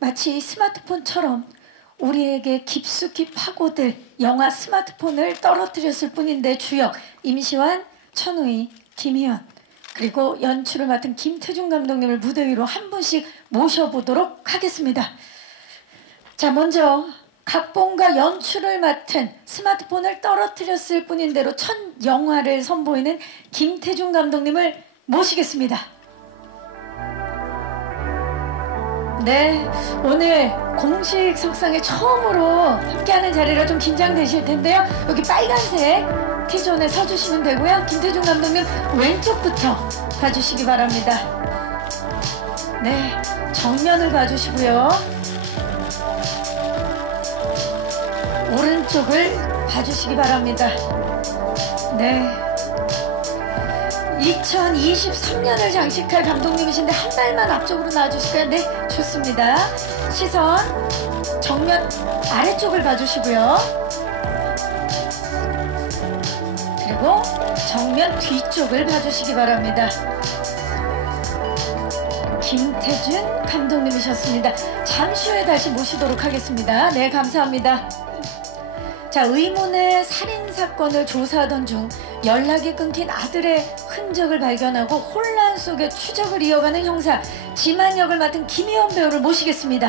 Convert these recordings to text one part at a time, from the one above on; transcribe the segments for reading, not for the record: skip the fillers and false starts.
마치 스마트폰처럼 우리에게 깊숙이 파고들 영화 스마트폰을 떨어뜨렸을 뿐인데 주역 임시완, 천우희, 김희연 그리고 연출을 맡은 김태중 감독님을 무대 위로 한 분씩 모셔보도록 하겠습니다. 자, 먼저 각본과 연출을 맡은 스마트폰을 떨어뜨렸을 뿐인대로 첫 영화를 선보이는 김태중 감독님을 모시겠습니다. 네, 오늘 공식 석상에 처음으로 함께하는 자리라 좀 긴장되실 텐데요. 여기 빨간색 T존에 서주시면 되고요. 김태중 감독님 왼쪽부터 봐주시기 바랍니다. 네, 정면을 봐주시고요. 오른쪽을 봐주시기 바랍니다. 네, 2023년을 장식할 감독님이신데 한 발만 앞쪽으로 나와주실까요? 네, 좋습니다. 시선 정면 아래쪽을 봐주시고요. 그리고 정면 뒤쪽을 봐주시기 바랍니다. 김태준 감독님이셨습니다. 잠시 후에 다시 모시도록 하겠습니다. 네, 감사합니다. 자, 의문의 살인사건을 조사하던 중 연락이 끊긴 아들의 흔적을 발견하고 혼란 속에 추적을 이어가는 형사 지만 역을 맡은 김희연 배우를 모시겠습니다.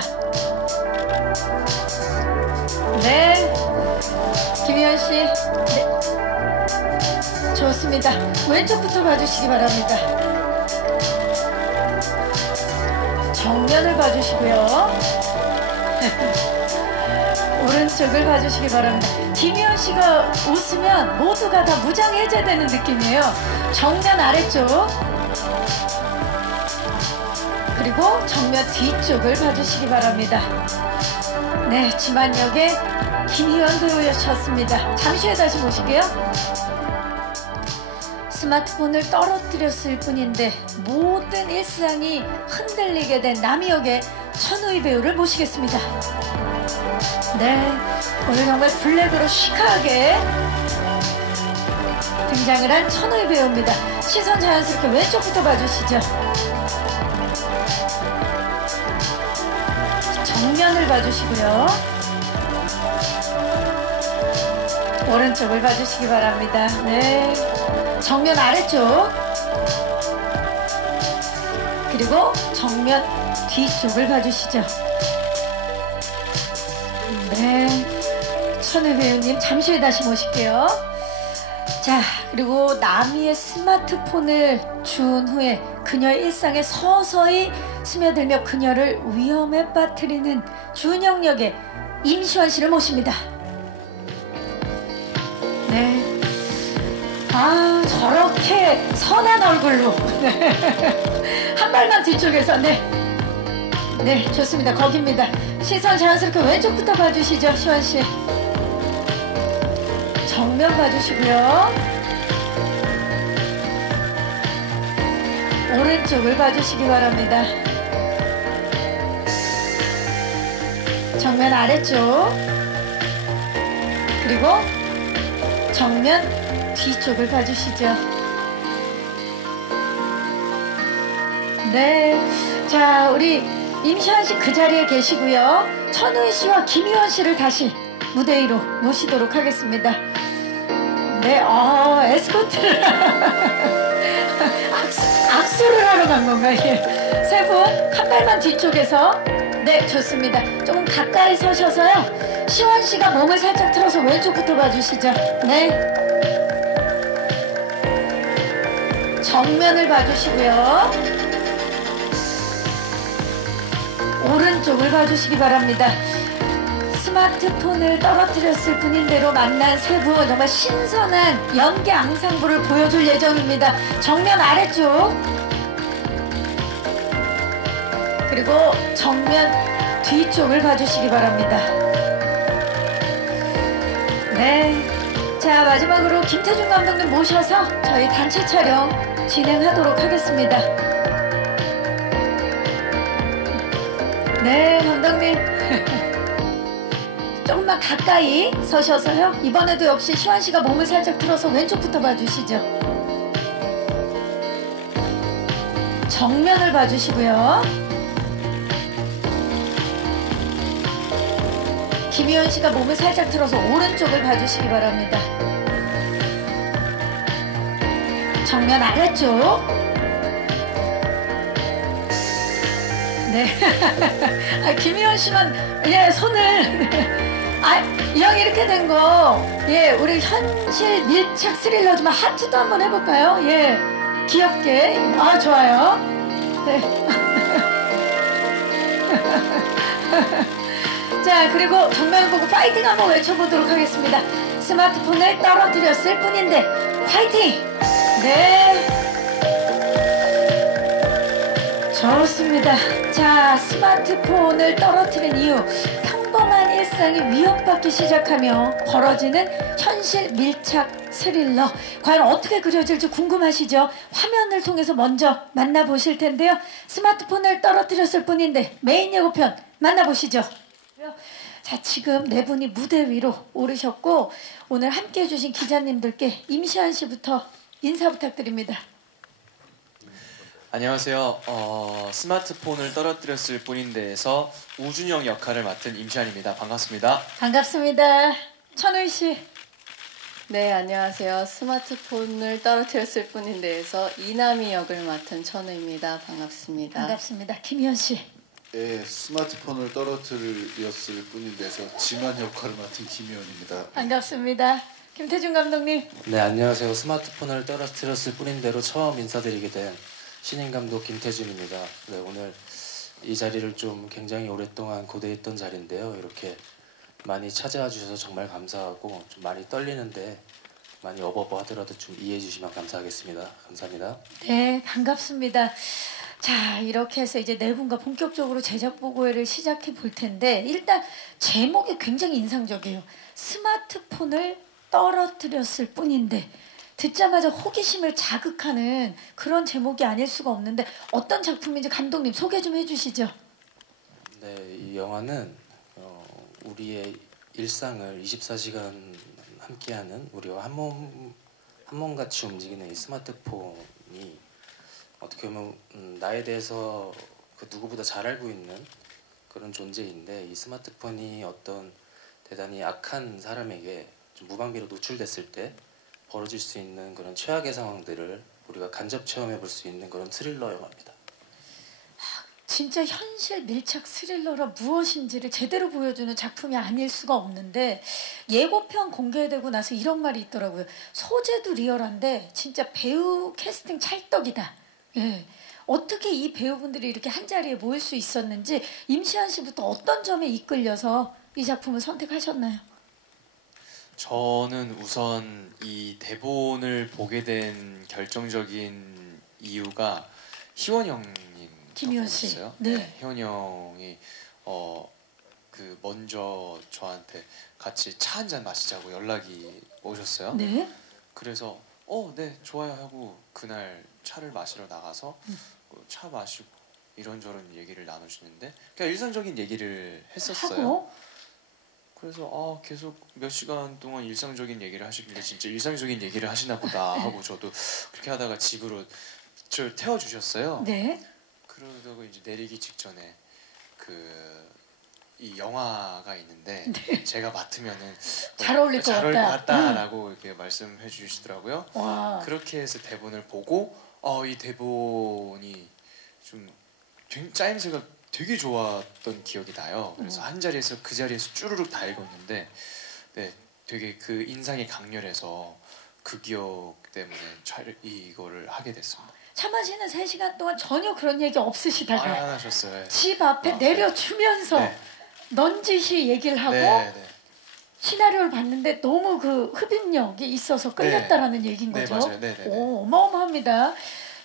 네, 김희연 씨. 네, 좋습니다. 왼쪽부터 봐주시기 바랍니다. 정면을 봐주시고요. 오른쪽을 봐주시기 바랍니다. 김희연 씨가 웃으면 모두가 다 무장 해제되는 느낌이에요. 정면 아래쪽 그리고 정면 뒤쪽을 봐주시기 바랍니다. 네, 지만역의 김희연 배우였습니다. 잠시 후에 다시 모실게요. 스마트폰을 떨어뜨렸을 뿐인데 모든 일상이 흔들리게 된 남이역의 천우희 배우를 모시겠습니다. 네, 오늘 정말 블랙으로 시크하게 등장을 한 천우희 배우입니다. 시선 자연스럽게 왼쪽부터 봐주시죠. 정면을 봐주시고요. 오른쪽을 봐주시기 바랍니다. 네, 정면 아래쪽 그리고 정면 뒤쪽을 봐주시죠. 네, 천우희 배우님 잠시 후에 다시 모실게요. 자, 그리고 남이의 스마트폰을 준 후에 그녀의 일상에 서서히 스며들며 그녀를 위험에 빠뜨리는 준영 역의 임시완 씨를 모십니다. 네, 아, 저렇게 선한 얼굴로 네. 한 발만 뒤쪽에서 네, 네, 좋습니다. 거기입니다. 시선 자연스럽게 왼쪽부터 봐주시죠. 시완씨 정면 봐주시고요. 오른쪽을 봐주시기 바랍니다. 정면 아래쪽 그리고 정면 뒤쪽을 봐주시죠. 네, 자, 우리 임시완 씨 그 자리에 계시고요. 천우희 씨와 김희원 씨를 다시 무대 위로 모시도록 하겠습니다. 네, 에스코트를 악수를 하러 간 건가요? 세 분 한 발만 뒤쪽에서. 네, 좋습니다. 조금 가까이 서셔서요. 시원 씨가 몸을 살짝 틀어서 왼쪽부터 봐주시죠. 네, 정면을 봐주시고요. 오른쪽을 봐주시기 바랍니다. 스마트폰을 떨어뜨렸을 뿐인대로 만난 세 분 정말 신선한 연기 앙상블을 보여줄 예정입니다. 정면 아래쪽 그리고 정면 뒤쪽을 봐주시기 바랍니다. 네, 자, 마지막으로 김태중 감독님 모셔서 저희 단체 촬영 진행하도록 하겠습니다. 네, 감독님 조금만 가까이 서셔서요. 이번에도 역시 시완 씨가 몸을 살짝 틀어서 왼쪽부터 봐주시죠. 정면을 봐주시고요. 김희원 씨가 몸을 살짝 틀어서 오른쪽을 봐주시기 바랍니다. 정면 아래쪽. 네. 아, 김희원 씨만, 예, 손을. 네. 아, 영 이렇게 된 거, 예, 우리 현실 밀착 스릴러지만 하트도 한번 해볼까요? 예, 귀엽게. 아, 좋아요. 네. 자, 그리고 정면을 보고 파이팅 한번 외쳐보도록 하겠습니다. 스마트폰을 떨어뜨렸을 뿐인데 파이팅! 네, 좋습니다. 자, 스마트폰을 떨어뜨린 이유, 평범한 일상이 위협받기 시작하며 벌어지는 현실 밀착 스릴러. 과연 어떻게 그려질지 궁금하시죠? 화면을 통해서 먼저 만나보실 텐데요. 스마트폰을 떨어뜨렸을 뿐인데 메인 예고편 만나보시죠. 자, 지금 네 분이 무대 위로 오르셨고 오늘 함께해 주신 기자님들께 임시완 씨부터 인사 부탁드립니다. 안녕하세요. 스마트폰을 떨어뜨렸을 뿐인데에서 우준영 역할을 맡은 임시완입니다. 반갑습니다. 반갑습니다. 천우희 씨. 네, 안녕하세요. 스마트폰을 떨어뜨렸을 뿐인데에서 이남희 역을 맡은 천우입니다. 반갑습니다. 반갑습니다. 김희원 씨. 네, 스마트폰을 떨어뜨렸을 뿐인데서 지만 역할을 맡은 김희원입니다. 반갑습니다. 김태준 감독님. 네, 안녕하세요. 스마트폰을 떨어뜨렸을 뿐인데로 처음 인사드리게 된 신인 감독 김태준입니다. 네, 오늘 이 자리를 좀 굉장히 오랫동안 고대했던 자리인데요. 이렇게 많이 찾아와 주셔서 정말 감사하고 좀 많이 떨리는데 많이 어버버하더라도 좀 이해해 주시면 감사하겠습니다. 감사합니다. 네, 반갑습니다. 자, 이렇게 해서 이제 네 분과 본격적으로 제작 보고회를 시작해 볼 텐데 일단 제목이 굉장히 인상적이에요. 스마트폰을 떨어뜨렸을 뿐인데 듣자마자 호기심을 자극하는 그런 제목이 아닐 수가 없는데 어떤 작품인지 감독님 소개 좀 해주시죠. 네, 이 영화는 우리의 일상을 24시간 함께하는 우리와 한 몸같이 움직이는 이 스마트폰이 어떻게 보면 나에 대해서 그 누구보다 잘 알고 있는 그런 존재인데 이 스마트폰이 어떤 대단히 악한 사람에게 좀 무방비로 노출됐을 때 벌어질 수 있는 그런 최악의 상황들을 우리가 간접 체험해 볼 수 있는 그런 스릴러 영화입니다. 진짜 현실 밀착 스릴러라 무엇인지를 제대로 보여주는 작품이 아닐 수가 없는데 예고편 공개되고 나서 이런 말이 있더라고요. 소재도 리얼한데 진짜 배우 캐스팅 찰떡이다. 예. 어떻게 이 배우분들이 이렇게 한자리에 모일 수 있었는지 임시완 씨부터 어떤 점에 이끌려서 이 작품을 선택하셨나요? 저는 우선 이 대본을 보게 된 결정적인 이유가 희원 형님 김희원 씨. 덕분이었어요. 네. 희원 형이 그 먼저 저한테 같이 차 한잔 마시자고 연락이 오셨어요. 네. 그래서 네, 좋아요 하고 그날 차를 마시러 나가서 차 마시고 이런저런 얘기를 나누시는데 그냥 일상적인 얘기를 했었어요. 하고 그래서 계속 몇 시간 동안 일상적인 얘기를 하시길래 진짜 일상적인 얘기를 하시나 보다 하고 저도 그렇게 하다가 집으로 저를 태워주셨어요. 네. 그러다가 이제 내리기 직전에 이 영화가 있는데 네. 제가 맡으면은 잘 어울릴 것 것 같다. 같다라고 이렇게 말씀해 주시더라고요. 와. 그렇게 해서 대본을 보고 이 대본이 좀 짜임새가 되게 좋았던 기억이 나요. 그래서 한 자리에서 그 자리에서 쭈루룩 다 읽었는데 네, 되게 그 인상이 강렬해서 그 기억 때문에 이거를 하게 됐습니다. 차 마시는 3시간 동안 전혀 그런 얘기 없으시다가 안 하셨어요. 집 앞에 내려주면서 네. 넌지시 얘기를 하고 네. 시나리오를 봤는데 너무 그 흡입력이 있어서 끌렸다라는 얘기인 네, 거죠. 맞아요. 네. 오, 어마어마합니다.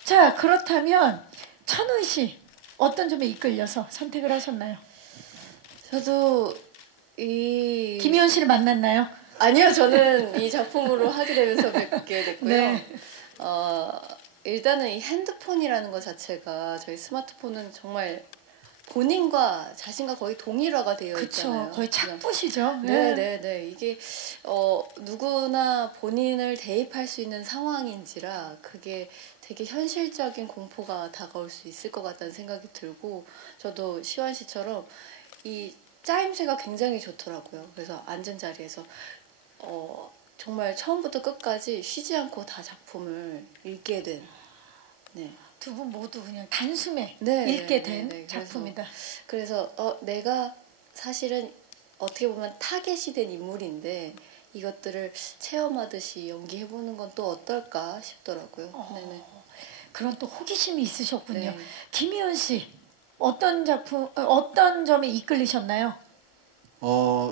자, 그렇다면 천우희 씨 어떤 점에 이끌려서 선택을 하셨나요? 저도 김희원 씨를 만났나요? 아니요, 저는 이 작품으로 하게 되면서 뵙게 됐고요. 네. 일단은 이 핸드폰이라는 것 자체가 저희 스마트폰은 정말 본인과 자신과 거의 동일화가 되어 있잖아요. 그렇죠. 거의 착붙이죠. 네. 이게 누구나 본인을 대입할 수 있는 상황인지라 그게 되게 현실적인 공포가 다가올 수 있을 것 같다는 생각이 들고 저도 시완 씨처럼 이 짜임새가 굉장히 좋더라고요. 그래서 앉은 자리에서 정말 처음부터 끝까지 쉬지 않고 다 작품을 읽게 된. 네. 두 분 모두 그냥 단숨에 네, 읽게 된 네. 작품이다. 그래서 내가 사실은 어떻게 보면 타겟이 된 인물인데 이것들을 체험하듯이 연기해보는 건 또 어떨까 싶더라고요. 네네. 그런 또 호기심이 있으셨군요. 네. 김희원 씨, 어떤 작품, 어떤 점에 이끌리셨나요?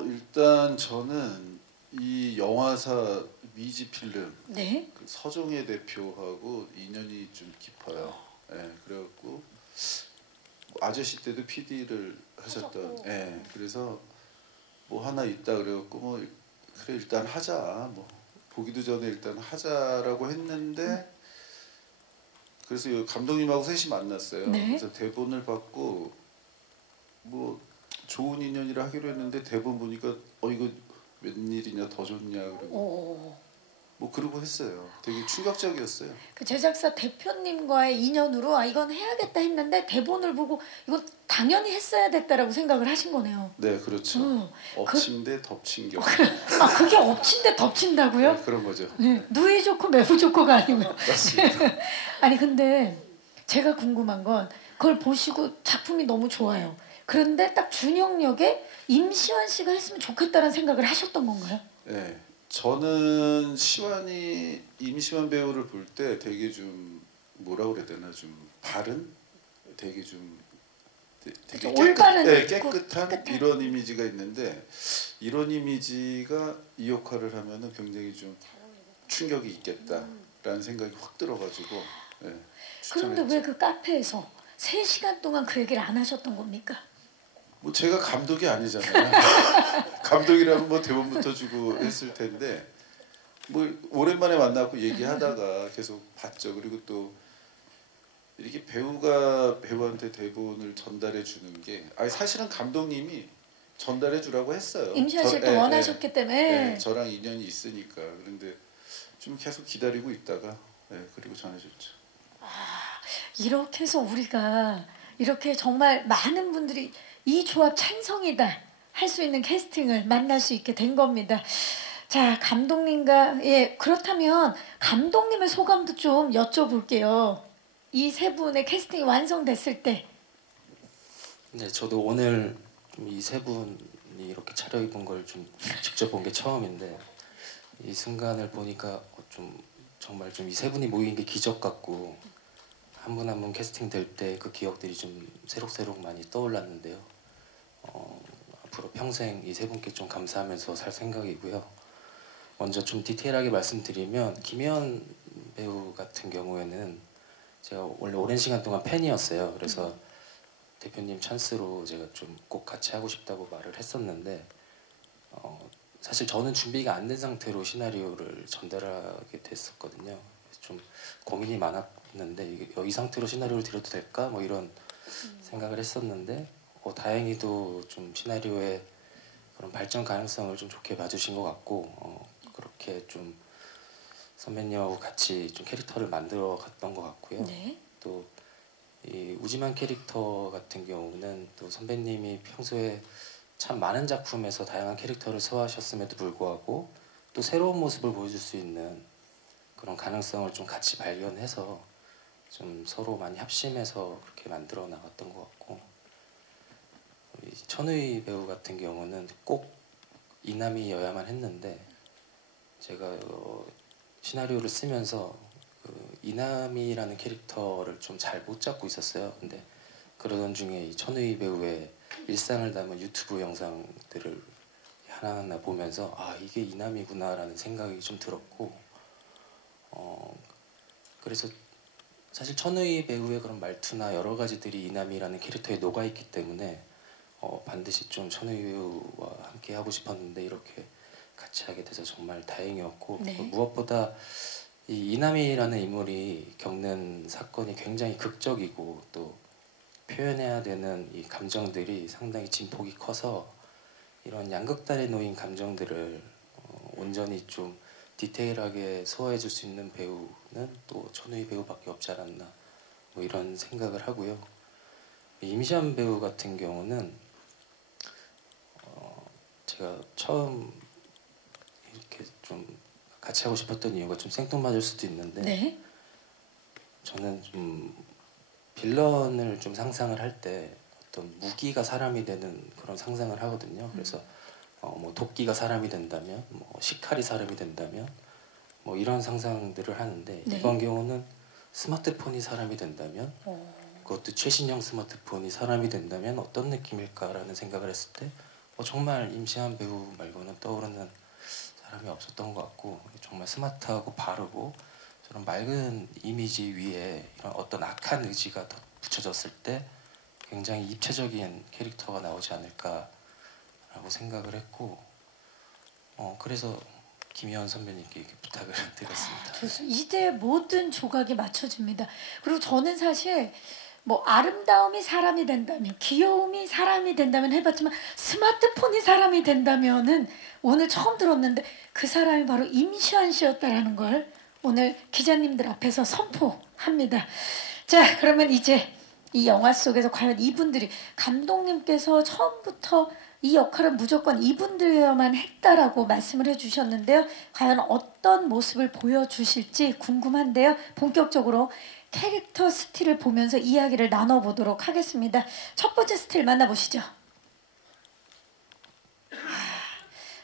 일단 저는 이 영화사 미지 필름 네. 그 서종혜 대표하고 인연이 좀 깊어요. 예, 그래갖고 아저씨 때도 PD를 하셨던. 예, 그래서 뭐 하나 있다 그래갖고 뭐 그래 일단 하자. 뭐 보기도 전에 일단 하자라고 했는데 그래서 감독님하고 셋이 만났어요. 네. 그래서 대본을 받고 뭐 좋은 인연이라 하기로 했는데 대본 보니까 이거 웬일이냐 더 좋냐 그러고 뭐 그러고 했어요. 되게 충격적이었어요. 그 제작사 대표님과의 인연으로 이건 해야겠다 했는데 대본을 보고 이건 당연히 했어야 됐다라고 생각을 하신 거네요. 네, 그렇죠. 엎친 데 덮친 격. 그게 엎친 데 덮친다고요? 네, 그런 거죠. 네, 누이 좋고 매부 좋고가 아니면. 맞습니다. 아니 근데 제가 궁금한 건 그걸 보시고 작품이 너무 좋아요. 그런데 딱 준영 역에 임시완 씨가 했으면 좋겠다는 생각을 하셨던 건가요? 네, 저는 시완이 임시완 배우를 볼 때 되게 좀 뭐라 그래야 되나 좀 바른, 되게 좀 되게 올바른, 깨끗한 이런 이미지가 있는데 이런 이미지가 이 역할을 하면은 굉장히 좀 충격이 있겠다라는 생각이 확 들어가지고. 네, 그런데 왜 그 카페에서 3시간 동안 그 얘기를 안 하셨던 겁니까? 뭐 제가 감독이 아니잖아요. 감독이라면 뭐 대본부터 주고 했을 텐데 뭐 오랜만에 만나고 얘기하다가 계속 봤죠. 그리고 또 이렇게 배우가 배우한테 대본을 전달해 주는 게 사실은 감독님이 전달해 주라고 했어요. 임시완 씨를 또 원하셨기 때문에. 네, 저랑 인연이 있으니까. 그런데 좀 계속 기다리고 있다가 그리고 전해줬죠. 이렇게 해서 우리가 이렇게 정말 많은 분들이 이 조합 찬성이다 할 수 있는 캐스팅을 만날 수 있게 된 겁니다. 자, 감독님과 그렇다면 감독님의 소감도 좀 여쭤볼게요. 이 세 분의 캐스팅이 완성됐을 때. 네, 저도 오늘 이 세 분이 이렇게 차려입은 걸 좀 직접 본 게 처음인데 이 순간을 보니까 좀 정말 좀 이 세 분이 모인 게 기적 같고 한 분 한 분 캐스팅 될 때 그 기억들이 좀 새록새록 많이 떠올랐는데요. 앞으로 평생 이 세 분께 좀 감사하면서 살 생각이고요. 먼저 좀 디테일하게 말씀드리면 김희원 배우 같은 경우에는 제가 원래 오랜 시간 동안 팬이었어요. 그래서 대표님 찬스로 제가 좀 꼭 같이 하고 싶다고 말을 했었는데 사실 저는 준비가 안 된 상태로 시나리오를 전달하게 됐었거든요. 좀 고민이 많았는데 이 상태로 시나리오를 드려도 될까? 뭐 이런 생각을 했었는데 다행히도 좀 시나리오의 그런 발전 가능성을 좀 좋게 봐주신 것 같고 그렇게 좀 선배님하고 같이 좀 캐릭터를 만들어 갔던 것 같고요. 네. 또 이 우지만 캐릭터 같은 경우는 또 선배님이 평소에 참 많은 작품에서 다양한 캐릭터를 소화하셨음에도 불구하고 또 새로운 모습을 보여줄 수 있는 그런 가능성을 좀 같이 발견해서 좀 서로 많이 합심해서 그렇게 만들어 나갔던 것 같고 우리 천의 배우 같은 경우는 꼭 이남이여야만 했는데 제가 시나리오를 쓰면서 그 이남이라는 캐릭터를 좀 잘 못 잡고 있었어요. 근데 그러던 중에 이 천의 배우의 일상을 담은 유튜브 영상들을 하나하나 보면서 이게 이남이구나라는 생각이 좀 들었고 그래서 사실 천의 배우의 그런 말투나 여러 가지들이 이남이라는 캐릭터에 녹아있기 때문에 반드시 좀 천의 배우와 함께 하고 싶었는데 이렇게 같이 하게 돼서 정말 다행이었고 네. 무엇보다 이 이남이라는 인물이 겪는 사건이 굉장히 극적이고 또 표현해야 되는 이 감정들이 상당히 진폭이 커서 이런 양극단에 놓인 감정들을 온전히 좀 디테일하게 소화해 줄 수 있는 배우는 또 천의 배우밖에 없지 않았나 뭐 이런 생각을 하고요. 임시완 배우 같은 경우는 제가 처음 이렇게 좀 같이 하고 싶었던 이유가 좀 생뚱맞을 수도 있는데 네. 저는 좀 빌런을 좀 상상을 할 때 어떤 무기가 사람이 되는 그런 상상을 하거든요. 그래서 뭐 도끼가 사람이 된다면, 뭐 식칼이 사람이 된다면, 뭐 이런 상상들을 하는데 네. 이번 경우는 스마트폰이 사람이 된다면, 그것도 최신형 스마트폰이 사람이 된다면 어떤 느낌일까라는 생각을 했을 때 정말 임시완 배우 말고는 떠오르는 사람이 없었던 것 같고, 정말 스마트하고 바르고 저런 맑은 이미지 위에 이런 어떤 악한 의지가 붙여졌을 때 굉장히 입체적인 캐릭터가 나오지 않을까라고 생각을 했고, 그래서 김희원 선배님께 이렇게 부탁을 드렸습니다. 좋습니다. 이제 모든 조각이 맞춰집니다. 그리고 저는 사실 뭐 아름다움이 사람이 된다면, 귀여움이 사람이 된다면 해봤지만 스마트폰이 사람이 된다면은 오늘 처음 들었는데 그 사람이 바로 임시완 씨였다라는 걸 오늘 기자님들 앞에서 선포합니다. 자, 그러면 이제 이 영화 속에서 과연 이분들이, 감독님께서 처음부터 이 역할은 무조건 이분들이어야만 했다라고 말씀을 해주셨는데요. 과연 어떤 모습을 보여주실지 궁금한데요. 본격적으로 캐릭터 스틸을 보면서 이야기를 나눠보도록 하겠습니다. 첫 번째 스틸 만나보시죠.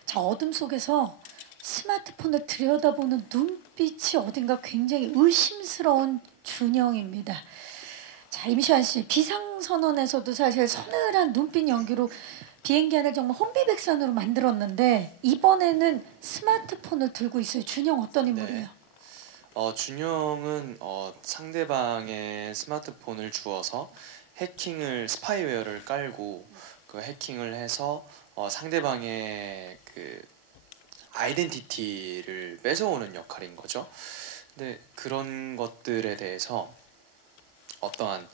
자, 어둠 속에서 스마트폰을 들여다보는 눈빛이 어딘가 굉장히 의심스러운 준영입니다. 자, 임시완 씨, 비상선언에서도 사실 서늘한 눈빛 연기로 비행기 안을 정말 혼비백산으로 만들었는데 이번에는 스마트폰을 들고 있어요. 준영 어떤 인물이에요? 준영은 상대방의 스마트폰을 주어서 스파이웨어를 깔고 그 해킹을 해서 상대방의 그 아이덴티티를 뺏어오는 역할인 거죠. 근데 그런 것들에 대해서 어떠한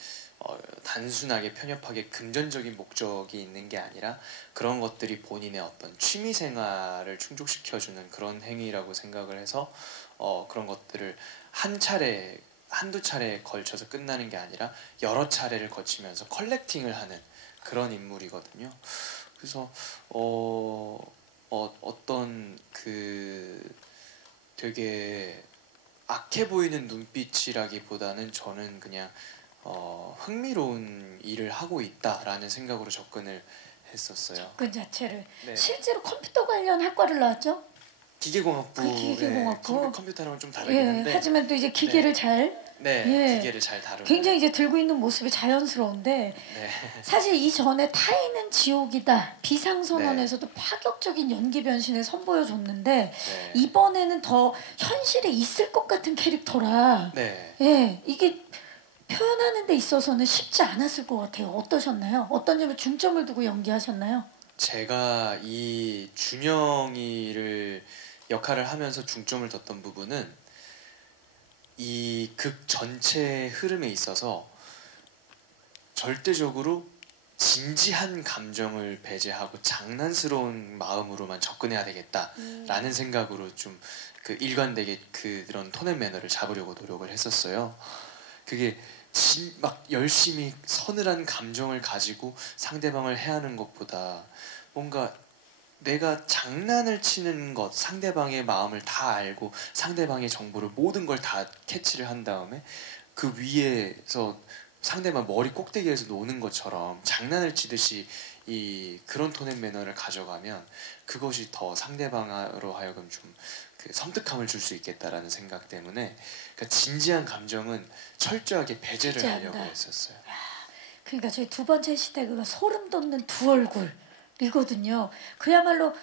단순하게 편협하게 금전적인 목적이 있는 게 아니라 그런 것들이 본인의 어떤 취미 생활을 충족시켜주는 그런 행위라고 생각을 해서 그런 것들을 한두 차례에 걸쳐서 끝나는 게 아니라 여러 차례를 거치면서 컬렉팅을 하는 그런 인물이거든요. 그래서 어떤 그 되게 악해 보이는 눈빛이라기보다는 저는 그냥 흥미로운 일을 하고 있다라는 생각으로 접근을 했었어요. 접근 자체를. 네. 실제로 컴퓨터 관련 학과를 나왔죠? 기계공학부. 기계공학부. 컴퓨터랑은 좀 다르긴 한데. 하지만 또 이제 기계를 잘. 기계를 잘 다루는. 굉장히 이제 들고 있는 모습이 자연스러운데 사실 이전에 타인은 지옥이다 비상선언에서도 파격적인 연기 변신을 선보여줬는데 이번에는 더 현실에 있을 것 같은 캐릭터라 이게 표현하는 데 있어서는 쉽지 않았을 것 같아요. 어떠셨나요? 어떤 점에 중점을 두고 연기하셨나요? 제가 이 준영이를 역할을 하면서 중점을 뒀던 부분은 이 극 전체의 흐름에 있어서 절대적으로 진지한 감정을 배제하고 장난스러운 마음으로만 접근해야 되겠다라는 생각으로 좀 그 일관되게 그런 톤 앤 매너를 잡으려고 노력을 했었어요. 그게 막 열심히 서늘한 감정을 가지고 상대방을 해하는 것보다 뭔가 내가 장난을 치는 것, 상대방의 마음을 다 알고 상대방의 정보를 모든 걸 다 캐치를 한 다음에 그 위에서 상대방 머리 꼭대기에서 노는 것처럼 장난을 치듯이 그런 톤 앤 매너를 가져가면 그것이 더 상대방으로 하여금 좀 그 섬뜩함을 줄 수 있겠다라는 생각 때문에 그러니까 진지한 감정은 철저하게 배제를 하려고 했었어요. 그러니까 저희 두 번째 해시태그가 소름 돋는 두 얼굴이거든요. 그야말로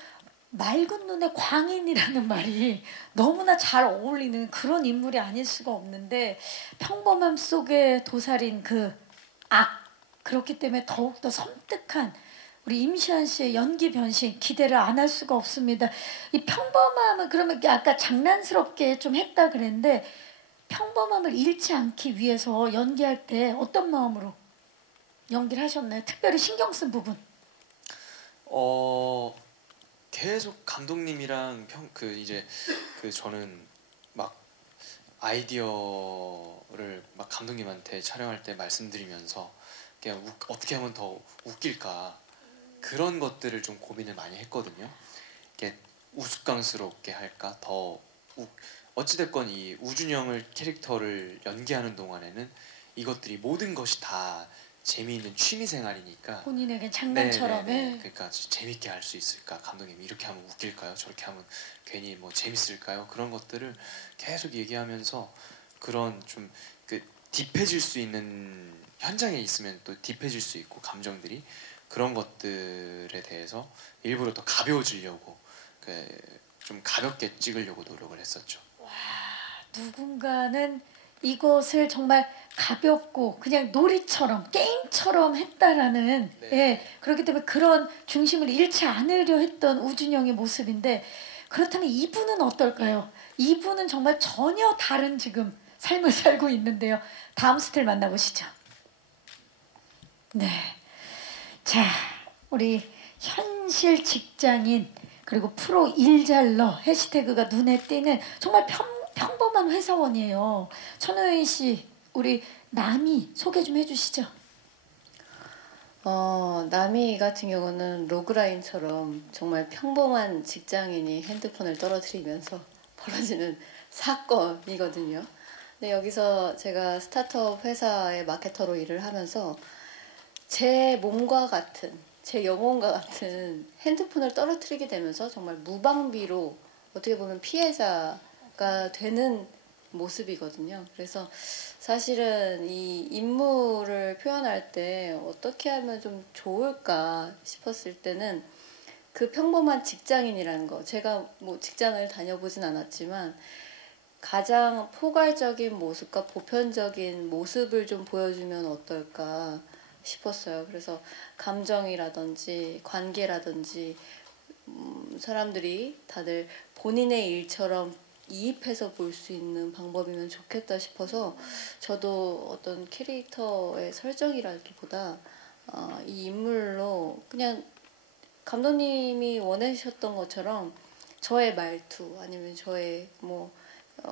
맑은 눈의 광인이라는 말이 너무나 잘 어울리는 그런 인물이 아닐 수가 없는데 평범함 속에 도사린 그 악, 그렇기 때문에 더욱더 섬뜩한 우리 임시완 씨의 연기 변신 기대를 안 할 수가 없습니다. 이 평범함은 그러면 아까 장난스럽게 좀 했다 그랬는데 평범함을 잃지 않기 위해서 연기할 때 어떤 마음으로 연기를 하셨나요? 특별히 신경 쓴 부분. 계속 감독님이랑 저는 막 아이디어를 막 감독님한테 촬영할 때 말씀드리면서 그냥 어떻게 하면 더 웃길까 그런 것들을 좀 고민을 많이 했거든요. 이게 우스꽝스럽게 할까 어찌됐건 이 우준형을 캐릭터를 연기하는 동안에는 이것들이 모든 것이 다 재미있는 취미생활이니까 본인에게 장난처럼. 네네네. 그러니까 재밌게 할 수 있을까, 감독님이 이렇게 하면 웃길까요, 저렇게 하면 괜히 뭐 재밌을까요, 그런 것들을 계속 얘기하면서 그런 좀 그 딥해질 수 있는, 현장에 있으면 또 딥해질 수 있고 감정들이, 그런 것들에 대해서 일부러 더 가벼워지려고 좀 가볍게 찍으려고 노력을 했었죠. 누군가는 이것을 정말 가볍고 그냥 놀이처럼 게임처럼 했다라는 네. 예, 그렇기 때문에 그런 중심을 잃지 않으려 했던 우준영의 모습인데, 그렇다면 이분은 어떨까요? 이분은 정말 전혀 다른 지금 삶을 살고 있는데요. 다음 스틸 만나보시죠. 네, 자, 우리 현실 직장인 그리고 프로 일잘러 해시태그가 눈에 띄는 정말 평범한 회사원이에요. 천우희 씨, 우리 남이 소개 좀 해주시죠. 남이 같은 경우는 로그라인처럼 정말 평범한 직장인이 핸드폰을 떨어뜨리면서 벌어지는 사건이거든요. 근데 여기서 제가 스타트업 회사의 마케터로 일을 하면서 제 몸과 같은, 제 영혼과 같은 핸드폰을 떨어뜨리게 되면서 정말 무방비로 어떻게 보면 피해자가 되는 모습이거든요. 그래서 사실은 이 인물을 표현할 때 어떻게 하면 좀 좋을까 싶었을 때는 그 평범한 직장인이라는 거, 제가 뭐 직장을 다녀보진 않았지만 가장 포괄적인 모습과 보편적인 모습을 좀 보여주면 어떨까 싶었어요. 그래서 감정이라든지 관계라든지 사람들이 다들 본인의 일처럼 이입해서 볼 수 있는 방법이면 좋겠다 싶어서 저도 어떤 캐릭터의 설정이라기보다 이 인물로 그냥 감독님이 원하셨던 것처럼 저의 말투 아니면 저의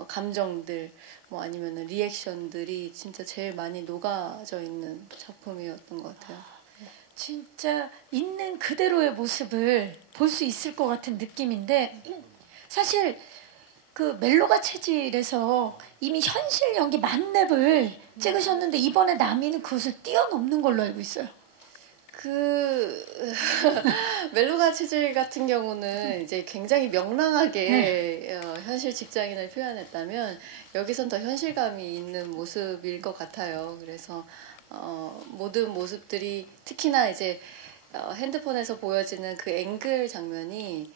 감정들 아니면 리액션들이 진짜 제일 많이 녹아져 있는 작품이었던 것 같아요. 진짜 있는 그대로의 모습을 볼 수 있을 것 같은 느낌인데, 사실 그 멜로가 체질에서 이미 현실 연기 만렙을 찍으셨는데 이번에 남이는 그것을 뛰어넘는 걸로 알고 있어요. 멜로가 체질 같은 경우는 이제 굉장히 명랑하게 현실 직장인을 표현했다면 여기선 더 현실감이 있는 모습일 것 같아요. 그래서 모든 모습들이 특히나 이제 핸드폰에서 보여지는 그 앵글 장면이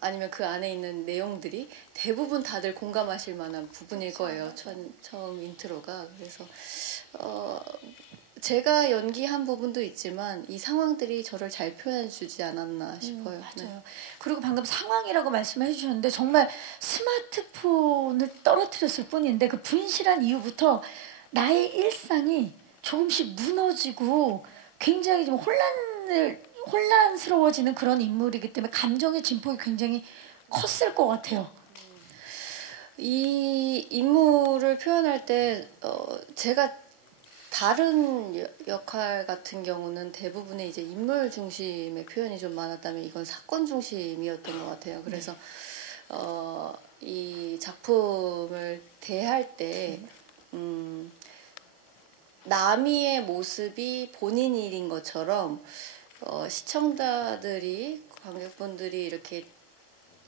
아니면 그 안에 있는 내용들이 대부분 다들 공감하실 만한 부분일 거예요. 처음 인트로가. 그래서 제가 연기한 부분도 있지만 이 상황들이 저를 잘 표현해 주지 않았나 싶어요. 맞아요. 네. 그리고 방금 상황이라고 말씀해 주셨는데 정말 스마트폰을 떨어뜨렸을 뿐인데 그 분실한 이후부터 나의 일상이 조금씩 무너지고 굉장히 좀 혼란스러워지는 그런 인물이기 때문에 감정의 진폭이 굉장히 컸을 것 같아요. 이 인물을 표현할 때 제가 다른 역할 같은 경우는 대부분의 이제 인물 중심의 표현이 좀 많았다면 이건 사건 중심이었던 것 같아요. 그래서 이 작품을 대할 때 남이의 모습이 본인 일인 것처럼 시청자들이, 관객분들이 이렇게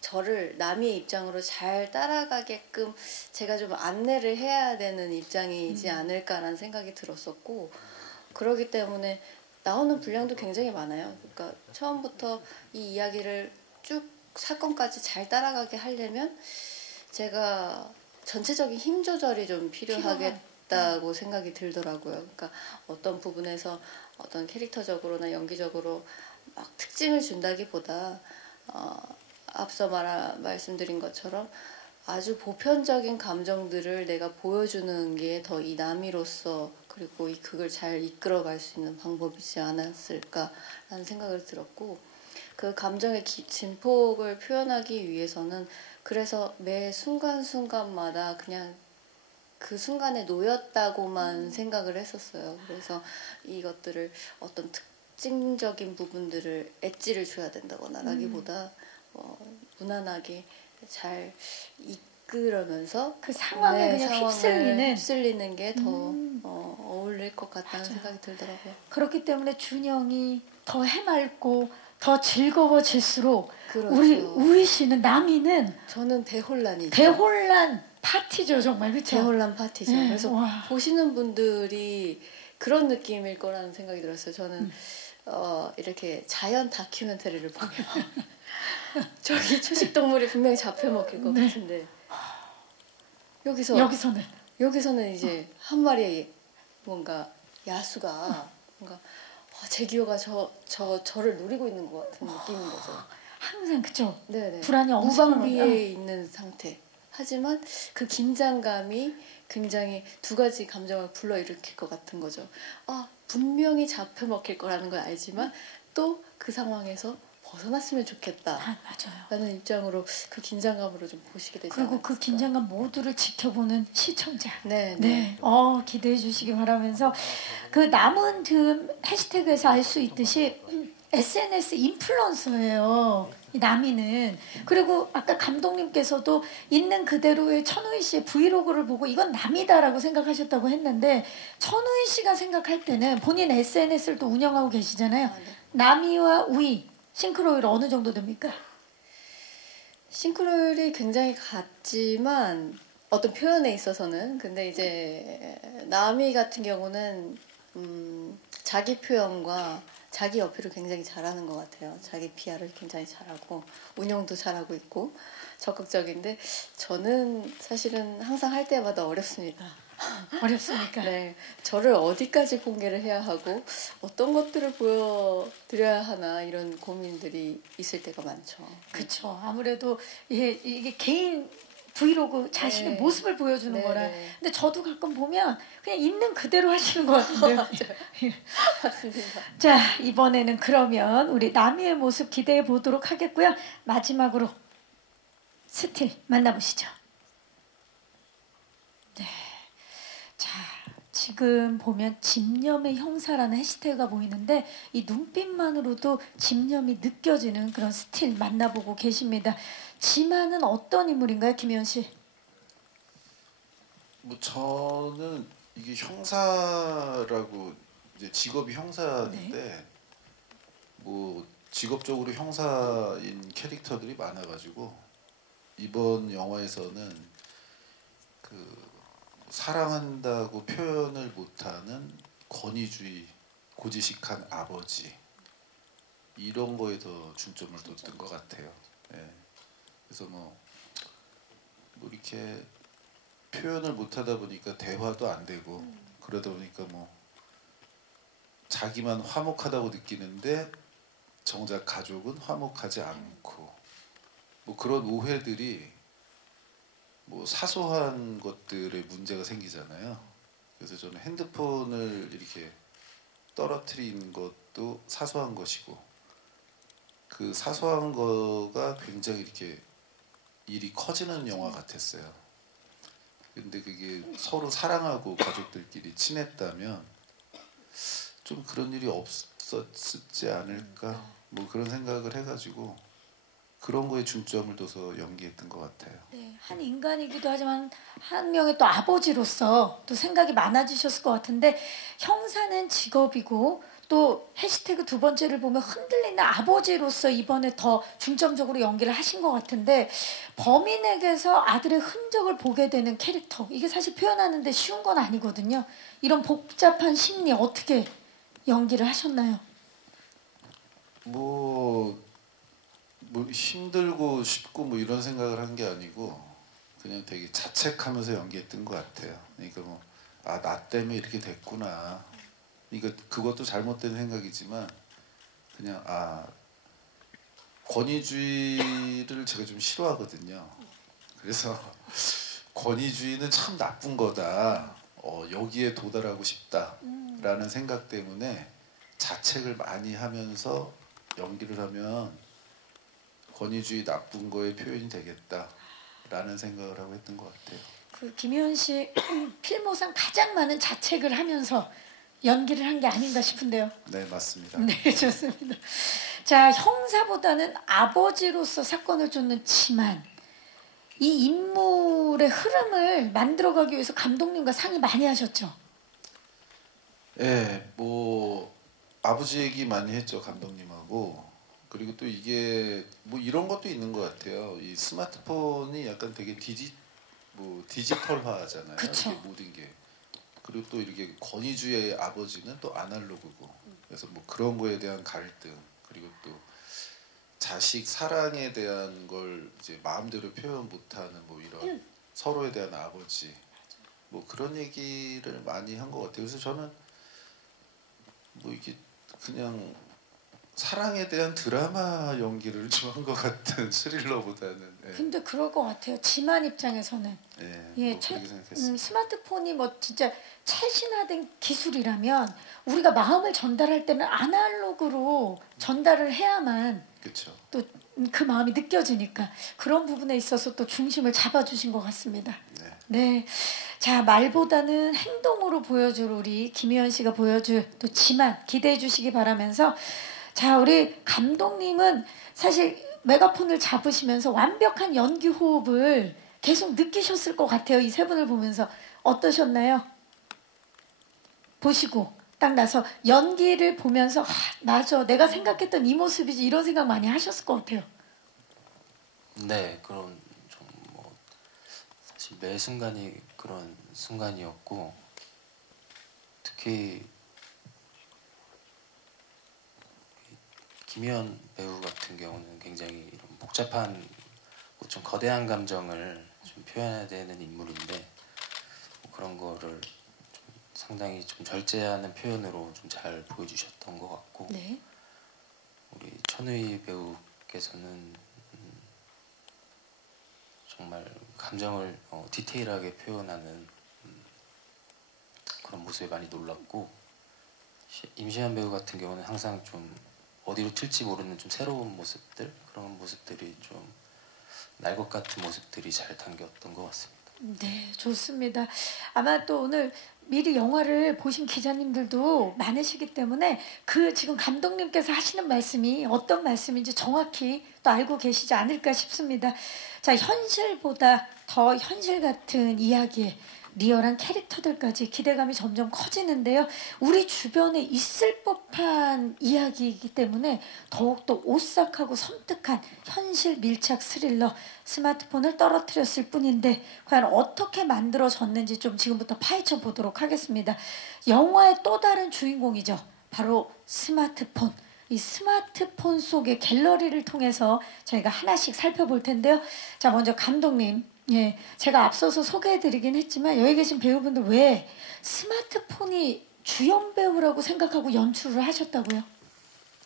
저를 남이의 입장으로 잘 따라가게끔 제가 좀 안내를 해야 되는 입장이지 않을까라는 생각이 들었었고, 그렇기 때문에 나오는 분량도 굉장히 많아요. 그러니까 처음부터 이 이야기를 쭉 사건까지 잘 따라가게 하려면 제가 전체적인 힘 조절이 좀 필요하겠다고 생각이 들더라고요. 그러니까 어떤 부분에서 어떤 캐릭터적으로나 연기적으로 막 특징을 준다기보다 앞서 말씀드린 것처럼 아주 보편적인 감정들을 내가 보여주는 게 더 이 남이로서 그리고 이 극을 잘 이끌어갈 수 있는 방법이지 않았을까라는 생각을 들었고, 그 감정의 진폭을 표현하기 위해서는 그래서 매 순간순간마다 그냥 그 순간에 놓였다고만 생각을 했었어요. 그래서 이것들을 어떤 특징적인 부분들을 엣지를 줘야 된다거나라기보다 무난하게 잘 이끌으면서 그 상황에 그냥 상황을 휩쓸리는 휩쓸리는 게 더 어울릴 것 같다는 맞아요. 생각이 들더라고요. 그렇기 때문에 준영이 더 해맑고 더 즐거워질수록 그렇죠. 우리 우희 씨는 남이는 저는 대혼란이죠. 대혼란 파티죠 정말 그렇죠? 대혼란 파티죠. 네, 그래서 와. 보시는 분들이 그런 느낌일 거라는 생각이 들었어요. 저는 이렇게 자연 다큐멘터리를 보면 저기 초식동물이 분명히 잡혀 먹힐 것 네. 같은데 여기서는 이제 한 마리의 뭔가 야수가 뭔가 제기어가 저를 노리고 있는 것 같은 느낌인 거죠. 항상 그죠? 네네. 불안이 엄청 무방비에 있는 상태. 하지만 그 긴장감이 굉장히 두 가지 감정을 불러일으킬 것 같은 거죠. 분명히 잡혀 먹힐 거라는 걸 알지만 또 그 상황에서 벗어났으면 좋겠다. 맞아요. 라는 입장으로 그 긴장감으로 좀 보시게 되지 그리고 그 않았을까. 긴장감 모두를 지켜보는 시청자. 네. 네, 기대해 주시기 바라면서 그 남은 해시태그에서 알 수 있듯이 SNS 인플루언서예요. 이 남이는. 그리고 아까 감독님께서도 있는 그대로의 천우희 씨의 브이로그를 보고 이건 남이다라고 생각하셨다고 했는데 천우희 씨가 생각할 때는 본인 SNS를 또 운영하고 계시잖아요. 네. 남이와 우희 싱크로율 어느 정도 됩니까? 싱크로율이 굉장히 같지만 어떤 표현에 있어서는 근데 이제 남이 같은 경우는 자기 표현과 자기 어필을 굉장히 잘하는 것 같아요. 자기 PR을 굉장히 잘하고 운영도 잘하고 있고 적극적인데 저는 사실은 항상 할 때마다 어렵습니다. 어렵습니까? 네, 저를 어디까지 공개를 해야 하고 어떤 것들을 보여드려야 하나 이런 고민들이 있을 때가 많죠. 그렇죠. 아무래도 이게 개인 브이로그 자신의 네. 모습을 보여주는 네, 거라. 네. 근데 저도 가끔 보면 그냥 있는 그대로 하시는 것 같은데요. 맞습니다. 자, 이번에는 그러면 우리 남이의 모습 기대해 보도록 하겠고요. 마지막으로 스틸 만나보시죠. 네. 자, 지금 보면 집념의 형사라는 해시태그가 보이는데 이 눈빛만으로도 집념이 느껴지는 그런 스틸 만나보고 계십니다. 지만은 어떤 인물인가요, 김희연 씨? 뭐 저는 이게 형사라고 이제 직업이 형사인데 뭐 직업적으로 형사인 캐릭터들이 많아가지고 이번 영화에서는 그 사랑한다고 표현을 못하는 권위주의 고지식한 아버지 이런 거에 더 중점을 뒀던 것 같아요. 예. 그래서 뭐 이렇게 표현을 못하다 보니까 대화도 안 되고 그러다 보니까 뭐 자기만 화목하다고 느끼는데 정작 가족은 화목하지 않고 뭐 그런 오해들이 뭐 사소한 것들에 문제가 생기잖아요. 그래서 저는 핸드폰을 이렇게 떨어뜨리는 것도 사소한 것이고 그 사소한 거가 굉장히 이렇게 일이 커지는 영화 같았어요. 근데 그게 서로 사랑하고 가족들끼리 친했다면 좀 그런 일이 없었지 않을까 뭐 그런 생각을 해가지고 그런 거에 중점을 둬서 연기했던 것 같아요. 네, 한 인간이기도 하지만 한 명의 또 아버지로서 또 생각이 많아지셨을 것 같은데 형사는 직업이고 또 해시태그 두 번째를 보면 흔들리는 아버지로서 이번에 더 중점적으로 연기를 하신 것 같은데 범인에게서 아들의 흔적을 보게 되는 캐릭터 이게 사실 표현하는데 쉬운 건 아니거든요. 이런 복잡한 심리 어떻게 연기를 하셨나요? 뭐 힘들고 쉽고 뭐 이런 생각을 한 게 아니고 그냥 되게 자책하면서 연기했던 것 같아요. 그러니까 뭐 나 때문에 이렇게 됐구나. 그러니까 그것도 잘못된 생각이지만 그냥 권위주의를 제가 좀 싫어하거든요. 그래서 권위주의는 참 나쁜 거다. 여기에 도달하고 싶다라는 생각 때문에 자책을 많이 하면서 연기를 하면 권위주의 나쁜 거에 표현이 되겠다라는 생각을 하고 했던 것 같아요. 그 김희연 씨 필모상 가장 많은 자책을 하면서 연기를 한 게 아닌가 싶은데요. 네, 맞습니다. 네, 좋습니다. 자, 형사보다는 아버지로서 사건을 쫓는 치만 이 인물의 흐름을 만들어가기 위해서 감독님과 상의 많이 하셨죠? 예, 뭐 아버지 얘기 많이 했죠, 감독님하고. 그리고 또 이게 뭐 이런 것도 있는 것 같아요. 이 스마트폰이 약간 되게 디지털화잖아요. 그쵸. 이게 모든 게. 그리고 또 이렇게 권위주의 아버지는 또 아날로그고. 그래서 뭐 그런 거에 대한 갈등, 그리고 또 자식 사랑에 대한 걸 이제 마음대로 표현 못하는 뭐 이런 서로에 대한 아버지, 뭐 그런 얘기를 많이 한 것 같아요. 그래서 저는 뭐 이게 그냥 사랑에 대한 드라마 연기를 좀 한 것 같은 스릴러보다는. 예. 근데 그럴 것 같아요. 지만 입장에서는. 예, 뭐 그렇게 생각했습니다. 스마트폰이 뭐 진짜 최신화된 기술이라면 우리가 마음을 전달할 때는 아날로그로 전달을 해야만 그렇죠. 또 그 마음이 느껴지니까 그런 부분에 있어서 또 중심을 잡아주신 것 같습니다. 네. 네. 자, 말보다는 행동으로 보여줄 우리 김희연 씨가 보여줄 또 지만 기대해 주시기 바라면서 자, 우리 감독님은 사실 메가폰을 잡으시면서 완벽한 연기 호흡을 계속 느끼셨을 것 같아요. 이 세 분을 보면서 어떠셨나요? 보시고 딱 나서 연기를 보면서 맞아, 내가 생각했던 이 모습이지 이런 생각 많이 하셨을 것 같아요. 네, 그런 좀 뭐 사실 매 순간이 그런 순간이었고 특히 김희연 배우 같은 경우는 굉장히 이런 복잡한 뭐 좀 거대한 감정을 좀 표현해야 되는 인물인데 뭐 그런 거를 좀 상당히 좀 절제하는 표현으로 좀 잘 보여주셨던 것 같고 네. 우리 천의 배우께서는 정말 감정을 디테일하게 표현하는 그런 모습에 많이 놀랐고 임시완 배우 같은 경우는 항상 좀 어디로 튈지 모르는 좀 새로운 모습들 그런 모습들이 좀 날 것 같은 모습들이 잘 담겼던 것 같습니다. 네, 좋습니다. 아마 또 오늘 미리 영화를 보신 기자님들도 많으시기 때문에 그 지금 감독님께서 하시는 말씀이 어떤 말씀인지 정확히 또 알고 계시지 않을까 싶습니다. 자, 현실보다 더 현실 같은 이야기에 리얼한 캐릭터들까지 기대감이 점점 커지는데요. 우리 주변에 있을 법한 이야기이기 때문에 더욱더 오싹하고 섬뜩한 현실 밀착 스릴러 스마트폰을 떨어뜨렸을 뿐인데 과연 어떻게 만들어졌는지 좀 지금부터 파헤쳐 보도록 하겠습니다. 영화의 또 다른 주인공이죠. 바로 스마트폰. 이 스마트폰 속의 갤러리를 통해서 저희가 하나씩 살펴볼 텐데요. 자, 먼저 감독님. 예, 제가 앞서서 소개해드리긴 했지만 여기 계신 배우분들 왜 스마트폰이 주연 배우라고 생각하고 연출을 하셨다고요?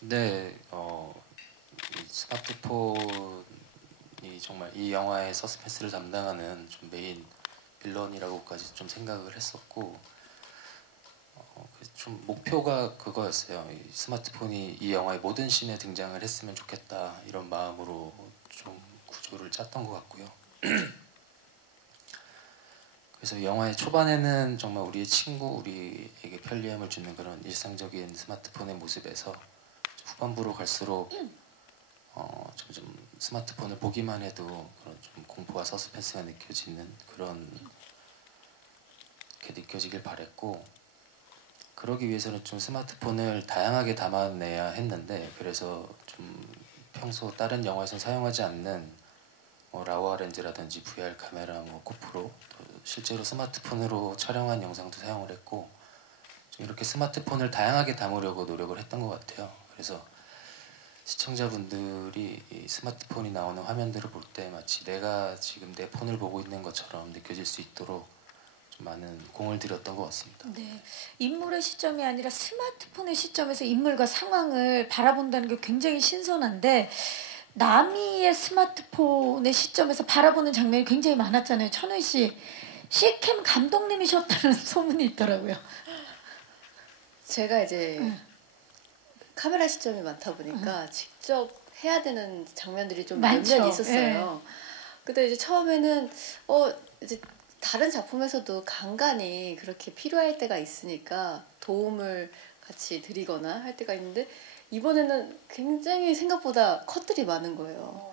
네, 이 스마트폰이 정말 이 영화의 서스펜스를 담당하는 좀 메인 빌런이라고까지 좀 생각을 했었고 좀 목표가 그거였어요. 이 스마트폰이 이 영화의 모든 씬에 등장을 했으면 좋겠다 이런 마음으로 좀 구조를 짰던 것 같고요. 그래서 영화의 초반에는 정말 우리의 친구, 우리에게 편리함을 주는 그런 일상적인 스마트폰의 모습에서 후반부로 갈수록 점점 스마트폰을 보기만 해도 그런 좀 공포와 서스펜스가 느껴지는 그런 게 느껴지길 바랬고 그러기 위해서는 좀 스마트폰을 다양하게 담아내야 했는데 그래서 좀 평소 다른 영화에서 사용하지 않는 라우아 렌즈라든지 VR 카메라, 고프로 실제로 스마트폰으로 촬영한 영상도 사용을 했고 좀 이렇게 스마트폰을 다양하게 담으려고 노력을 했던 것 같아요. 그래서 시청자분들이 이 스마트폰이 나오는 화면들을 볼 때 마치 내가 지금 내 폰을 보고 있는 것처럼 느껴질 수 있도록 좀 많은 공을 들였던 것 같습니다. 네, 인물의 시점이 아니라 스마트폰의 시점에서 인물과 상황을 바라본다는 게 굉장히 신선한데 남이의 스마트폰의 시점에서 바라보는 장면이 굉장히 많았잖아요. 천의 씨, 시캠 감독님이셨다는 소문이 있더라고요. 제가 이제 카메라 시점이 많다 보니까 직접 해야 되는 장면들이 좀 많죠. 몇몇 있었어요. 근데 이제 처음에는 이제 다른 작품에서도 간간이 그렇게 필요할 때가 있으니까 도움을 같이 드리거나 할 때가 있는데 이번에는 굉장히 생각보다 컷들이 많은 거예요.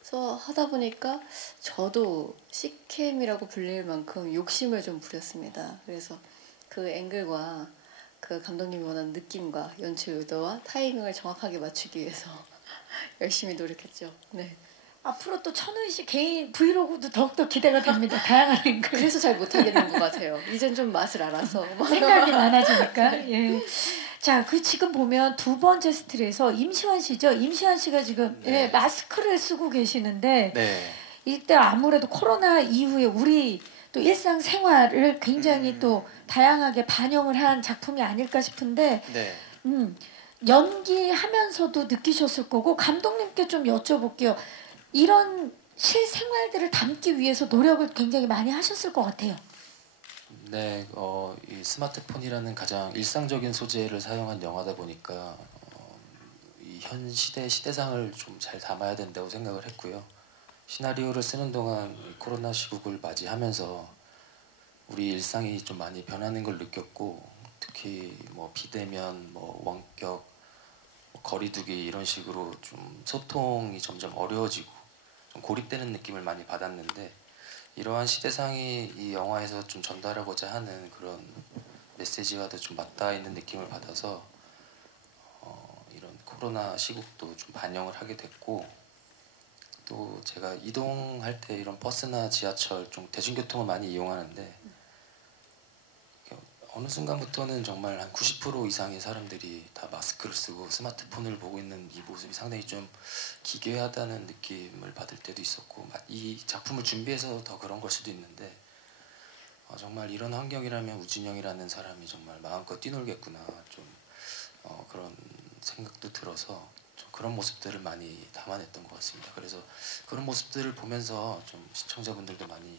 그래서 하다 보니까 저도 C캠이라고 불릴 만큼 욕심을 좀 부렸습니다. 그래서 그 앵글과 그 감독님이 원하는 느낌과 연출 의도와 타이밍을 정확하게 맞추기 위해서 열심히 노력했죠. 네. 앞으로 또 천우희 씨 개인 브이로그도 더욱더 기대가 됩니다. 다양한 앵글. 그래서 잘 못하겠는 것 같아요. 이젠 좀 맛을 알아서. 생각이 많아지니까. 예. 자, 그 지금 보면 두 번째 스틸에서 임시완 씨죠. 임시완 씨가 지금 네. 예, 마스크를 쓰고 계시는데 네. 이때 아무래도 코로나 이후에 우리 또 일상생활을 굉장히 또 다양하게 반영을 한 작품이 아닐까 싶은데 네. 연기하면서도 느끼셨을 거고 감독님께 좀 여쭤볼게요. 이런 실생활들을 담기 위해서 노력을 굉장히 많이 하셨을 것 같아요. 네, 이 스마트폰이라는 가장 일상적인 소재를 사용한 영화다 보니까 이 현 시대상을 좀 잘 담아야 된다고 생각을 했고요. 시나리오를 쓰는 동안 이 코로나 시국을 맞이하면서 우리 일상이 좀 많이 변하는 걸 느꼈고, 특히 뭐 비대면, 뭐 원격, 뭐 거리두기 이런 식으로 좀 소통이 점점 어려워지고 좀 고립되는 느낌을 많이 받았는데, 이러한 시대상이 이 영화에서 좀 전달하고자 하는 그런 메시지와도 좀 맞닿아 있는 느낌을 받아서 이런 코로나 시국도 좀 반영을 하게 됐고, 또 제가 이동할 때 이런 버스나 지하철 좀 대중교통을 많이 이용하는데 어느 순간부터는 정말 한 90% 이상의 사람들이 다 마스크를 쓰고 스마트폰을 보고 있는 이 모습이 상당히 좀 기괴하다는 느낌을 받을 때도 있었고, 이 작품을 준비해서 더 그런 걸 수도 있는데 정말 이런 환경이라면 우진영이라는 사람이 정말 마음껏 뛰놀겠구나, 좀 그런 생각도 들어서 좀 그런 모습들을 많이 담아냈던 것 같습니다. 그래서 그런 모습들을 보면서 좀 시청자분들도 많이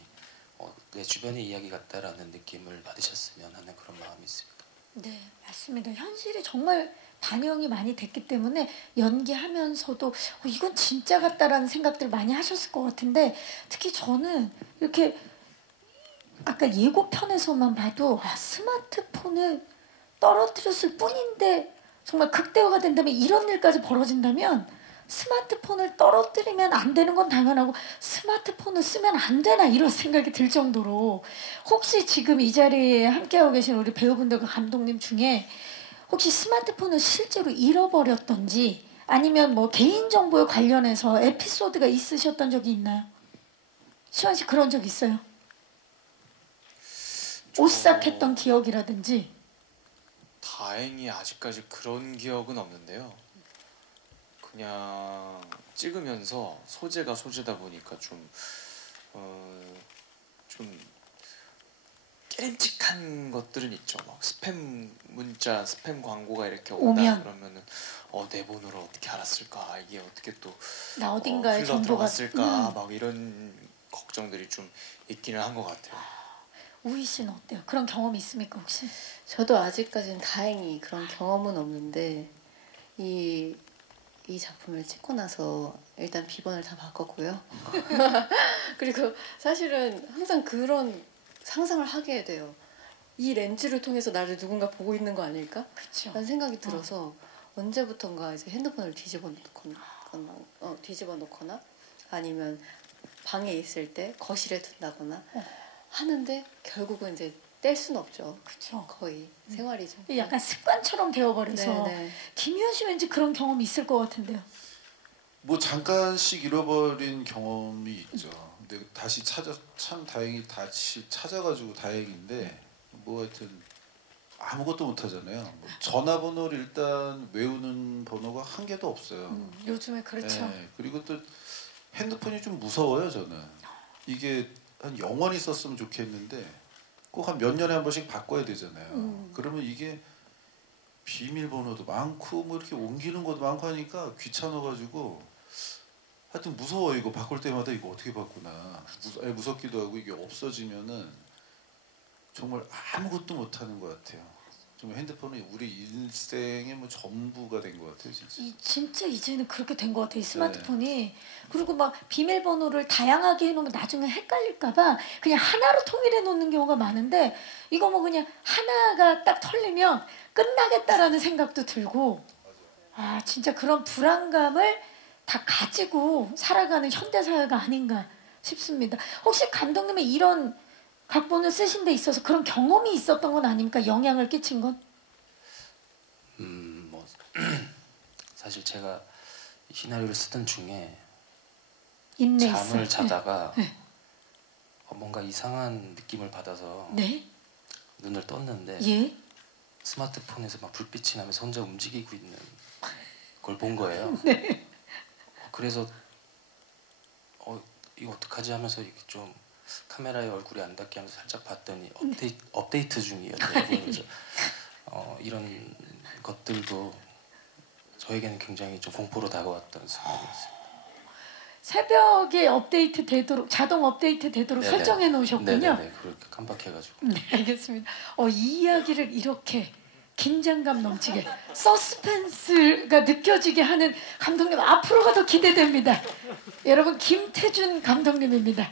내 주변의 이야기 같다라는 느낌을 받으셨으면 하는 그런 마음이 있습니다. 네, 맞습니다. 현실이 정말 반영이 많이 됐기 때문에 연기하면서도 이건 진짜 같다라는 생각들을 많이 하셨을 것 같은데, 특히 저는 이렇게 아까 예고편에서만 봐도 스마트폰을 떨어뜨렸을 뿐인데 정말 극대화가 된다면, 이런 일까지 벌어진다면 스마트폰을 떨어뜨리면 안 되는 건 당연하고 스마트폰을 쓰면 안 되나 이런 생각이 들 정도로, 혹시 지금 이 자리에 함께하고 계신 우리 배우분들과 감독님 중에 혹시 스마트폰을 실제로 잃어버렸던지 아니면 뭐 개인정보에 관련해서 에피소드가 있으셨던 적이 있나요? 시완 씨 그런 적 있어요? 오싹했던 기억이라든지. 다행히 아직까지 그런 기억은 없는데요. 그냥 찍으면서 소재가 소재다 보니까 좀 깨름칙한 것들은 있죠. 막 스팸 문자, 스팸 광고가 이렇게 온다 오면. 그러면은 내 번호를 어떻게 알았을까? 이게 어떻게 또 나 어딘가에 흘러 정보가 들어갔을까? 막 이런 걱정들이 좀 있기는 한 것 같아요. 우희 씨는 어때요? 그런 경험이 있습니까 혹시? 저도 아직까지는 다행히 그런 경험은 없는데 이 작품을 찍고 나서 일단 비번을 다 바꿨고요. 그리고 사실은 항상 그런 상상을 하게 돼요. 이 렌즈를 통해서 나를 누군가 보고 있는 거 아닐까? 그렇죠. 라는 생각이 들어서 언제부턴가 이제 핸드폰을 뒤집어 놓거나 아니면 방에 있을 때 거실에 둔다거나 하는데 결국은 이제 뗄 수는 없죠. 그렇죠. 거의 생활이죠. 약간 습관처럼 되어버려서. 네네. 김유현 씨 왠지 그런 경험이 있을 것 같은데요. 뭐 잠깐씩 잃어버린 경험이 있죠. 근데 다시 참 다행히 다시 찾아가지고 다행인데, 뭐 하여튼 아무것도 못 하잖아요. 뭐 전화번호를 일단 외우는 번호가 한 개도 없어요. 요즘에 그렇죠. 네, 그리고 또 핸드폰이 좀 무서워요. 저는 이게 한 영원히 썼으면 좋겠는데 꼭 한 몇 년에 한 번씩 바꿔야 되잖아요. 그러면 이게 비밀번호도 많고 뭐 이렇게 옮기는 것도 많고 하니까 귀찮아가지고 하여튼 무서워. 이거 바꿀 때마다 이거 어떻게 바꾸나 무섭기도 하고, 이게 없어지면은 정말 아무것도 못하는 것 같아요. 좀 핸드폰이 우리 일생의 뭐 전부가 된 것 같아요, 진짜. 진짜 이제는 그렇게 된 것 같아요. 스마트폰이. 그리고 막 비밀번호를 다양하게 해놓으면 나중에 헷갈릴까봐 그냥 하나로 통일해 놓는 경우가 많은데 이거 뭐 그냥 하나가 딱 털리면 끝나겠다라는 생각도 들고 아 진짜 그런 불안감을 다 가지고 살아가는 현대사회가 아닌가 싶습니다. 혹시 감독님이 이런 각본을 쓰신 데 있어서 그런 경험이 있었던 건 아닙니까? 영향을 끼친 건? 뭐 사실 제가 이 시나리오를 쓰던 중에 잠을 자다가 네. 뭔가 이상한 느낌을 받아서 네. 눈을 떴는데 예. 스마트폰에서 막 불빛이 나면서 혼자 움직이고 있는 걸 본 거예요. 네. 그래서 이거 어떡하지 하면서 이렇게 좀 카메라에 얼굴이 안 닿게 하면서 살짝 봤더니 업데이트 중이었대요. 그래서 이런 것들도 저에게는 굉장히 좀 공포로 다가왔던 순간이었어요. 새벽에 업데이트 되도록 자동 업데이트 되도록 네네. 설정해 놓으셨군요. 네네 그렇게 깜빡해가지고. 네, 알겠습니다. 이 이야기를 이렇게 긴장감 넘치게 서스펜스가 느껴지게 하는 감독님 앞으로가 더 기대됩니다. 여러분 김태준 감독님입니다.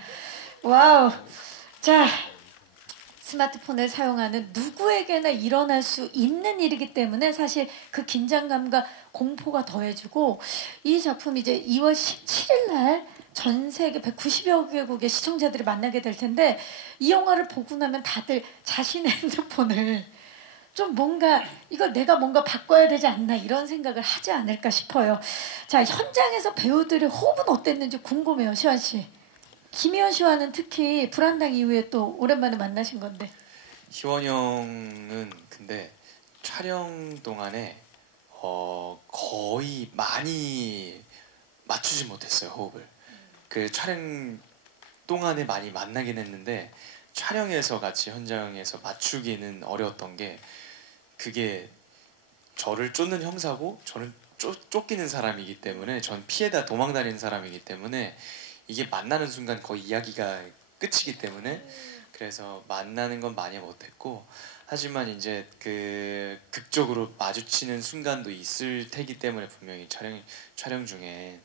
와우. 자, 스마트폰을 사용하는 누구에게나 일어날 수 있는 일이기 때문에 사실 그 긴장감과 공포가 더해지고 이 작품이 이제 2월 17일 날 전 세계 190여 개국의 시청자들이 만나게 될 텐데 이 영화를 보고 나면 다들 자신의 핸드폰을 좀 뭔가 이거 내가 뭔가 바꿔야 되지 않나 이런 생각을 하지 않을까 싶어요. 자, 현장에서 배우들의 호흡은 어땠는지 궁금해요. 시환 씨. 김희원 씨와는 특히 불안당 이후에 또 오랜만에 만나신 건데. 희원 형은 근데 촬영 동안에 거의 많이 맞추지 못했어요, 호흡을. 그 촬영 동안에 많이 만나긴 했는데 촬영에서 같이 현장에서 맞추기는 어려웠던 게 그게 저를 쫓는 형사고 저는 쫓기는 사람이기 때문에 전 피해다 도망다니는 사람이기 때문에 이게 만나는 순간 거의 이야기가 끝이기 때문에 그래서 만나는 건 많이 못했고 하지만 이제 그 극적으로 마주치는 순간도 있을 테기 때문에 분명히 촬영 중에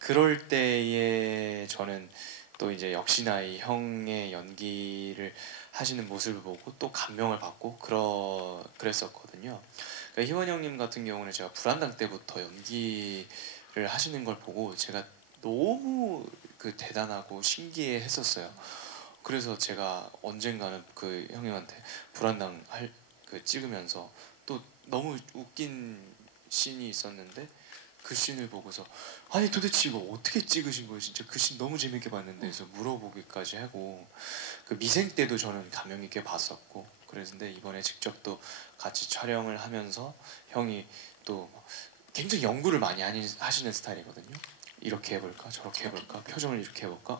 그럴 때에 저는 또 이제 역시나 이 형의 연기를 하시는 모습을 보고 또 감명을 받고 그랬었거든요. 그러니까 희원 형님 같은 경우는 제가 불안당 때부터 연기를 하시는 걸 보고 제가 너무 그 대단하고 신기해했었어요. 그래서 제가 언젠가는 그 형님한테 불안당 찍으면서 또 너무 웃긴 씬이 있었는데 그 씬을 보고서 아니 도대체 이거 어떻게 찍으신 거예요? 진짜 그 씬 너무 재밌게 봤는데 그래서 물어보기까지 하고 그 미생 때도 저는 감명 있게 봤었고 그랬는데 이번에 직접 또 같이 촬영을 하면서 형이 또 굉장히 연구를 많이 하시는 스타일이거든요. 이렇게 해볼까 저렇게 해볼까 표정을 이렇게 해볼까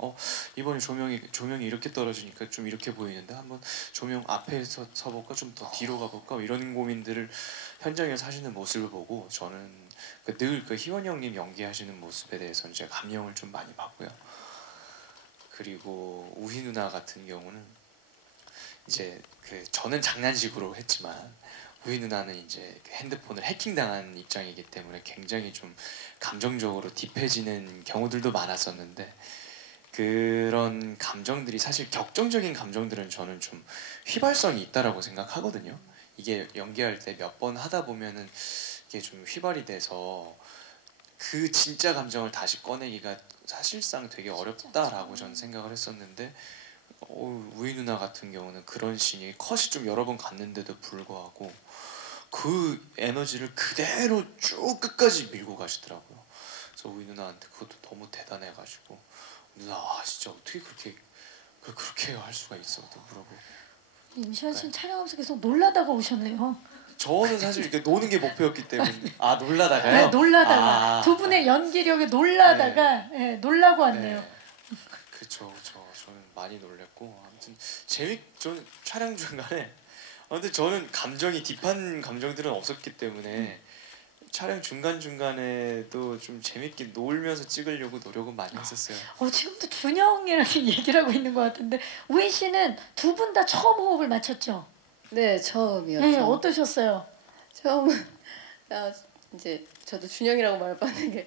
이번에 조명이 이렇게 떨어지니까 좀 이렇게 보이는데 한번 조명 앞에 서볼까 좀 더 뒤로 가볼까 이런 고민들을 현장에서 하시는 모습을 보고 저는 늘 그 희원 형님 연기하시는 모습에 대해서는 제가 감명을 좀 많이 받고요. 그리고 우희 누나 같은 경우는 이제 저는 장난식으로 했지만 우희 누나는 이제 핸드폰을 해킹당한 입장이기 때문에 굉장히 좀 감정적으로 딥해지는 경우들도 많았었는데 그런 감정들이 사실 격정적인 감정들은 저는 좀 휘발성이 있다라고 생각하거든요. 이게 연기할 때 몇 번 하다 보면은 이게 좀 휘발이 돼서 그 진짜 감정을 다시 꺼내기가 사실상 되게 어렵다라고 저는 생각을 했었는데 우희 누나 같은 경우는 그런 씬이 컷이 좀 여러 번 갔는데도 불구하고 그 에너지를 그대로 쭉 끝까지 밀고 가시더라고요. 그래서 우희 누나한테 그것도 너무 대단해가지고 누나 진짜 어떻게 그렇게 할 수가 있어? 물어보고. 임시완 씨는 촬영하면서 계속 놀라다가 오셨네요. 저는 사실 이렇게 노는 게 목표였기 때문에 놀라다가요? 네, 놀라다가 두 분의 연기력에 놀라다가 놀라고 왔네요. 네. 그렇죠. 저는 많이 놀랬고 아무튼 저는 촬영 중간에 근데 저는 감정이 딥한 감정들은 없었기 때문에 촬영 중간중간에도 좀 재밌게 놀면서 찍으려고 노력은 많이 했었어요. 지금도 준영이랑 얘기를 하고 있는 것 같은데 우희 씨는 두 분 다 처음 호흡을 맞췄죠? 네, 처음이었죠. 네, 어떠셨어요? 처음은 이제 저도 준영이라고 말받는 게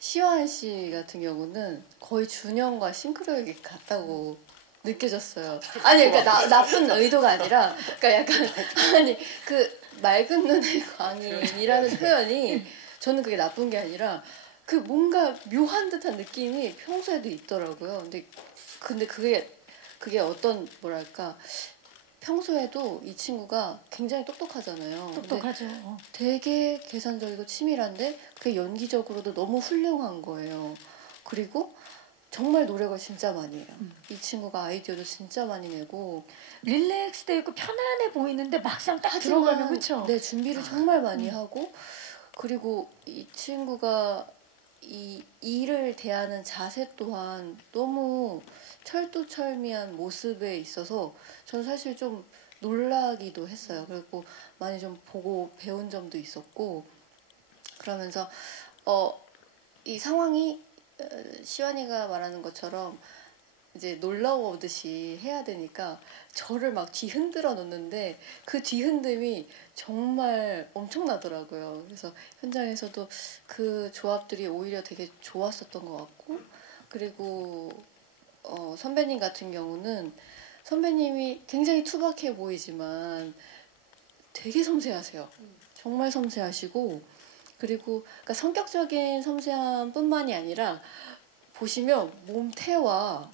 시완 씨 같은 경우는 거의 준영과 싱크로율이 같다고 느껴졌어요. 아니 그러니까 나쁜 의도가 아니라 그러니까 약간 아니 그 맑은 눈의 광인이라는 표현이 저는 그게 나쁜 게 아니라 그 뭔가 묘한 듯한 느낌이 평소에도 있더라고요. 근데 그게 어떤 뭐랄까 평소에도 이 친구가 굉장히 똑똑하잖아요. 똑똑하죠. 되게 계산적이고 치밀한데 그게 연기적으로도 너무 훌륭한 거예요. 그리고 정말 노력을 진짜 많이 해요. 이 친구가 아이디어도 진짜 많이 내고 릴렉스돼 있고 편안해 보이는데 막상 딱 하지만 들어가면 그렇죠. 네, 준비를 정말 많이 하고 그리고 이 친구가 이 일을 대하는 자세 또한 너무 철두철미한 모습에 있어서 저는 사실 좀 놀라기도 했어요. 그리고 많이 좀 보고 배운 점도 있었고 그러면서 이 상황이 시완이가 말하는 것처럼 이제 놀라우듯이 해야 되니까 저를 막 뒤흔들어 놓는데 그 뒤흔듦이 정말 엄청나더라고요. 그래서 현장에서도 그 조합들이 오히려 되게 좋았었던 것 같고 그리고 선배님 같은 경우는 선배님이 굉장히 투박해 보이지만 되게 섬세하세요. 정말 섬세하시고 그리고 그러니까 성격적인 섬세함뿐만이 아니라 보시면 몸태와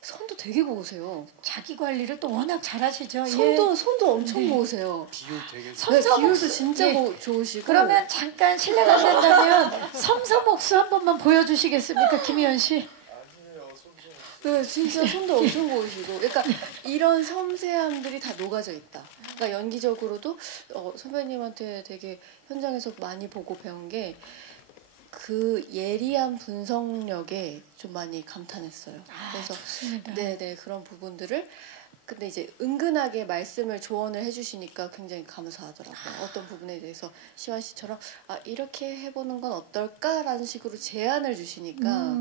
손도 되게 고우세요. 자기 관리를 또 워낙 잘하시죠. 손도 엄청 네. 고우세요. 비율 되게 네, 비율도 진짜 예. 좋으시고. 그러면 잠깐 실례가 안 된다면 섬섬옥수 한 번만 보여주시겠습니까, 김희연 씨? 네, 진짜 손도 엄청 고우시고. 그러니까 이런 섬세함들이 다 녹아져 있다. 그러니까 연기적으로도 선배님한테 되게 현장에서 많이 보고 배운 게 그 예리한 분석력에 좀 많이 감탄했어요. 그래서 좋습니다. 네네 그런 부분들을 근데 이제 은근하게 말씀을 조언을 해주시니까 굉장히 감사하더라고요. 어떤 부분에 대해서 시완 씨처럼 이렇게 해보는 건 어떨까라는 식으로 제안을 주시니까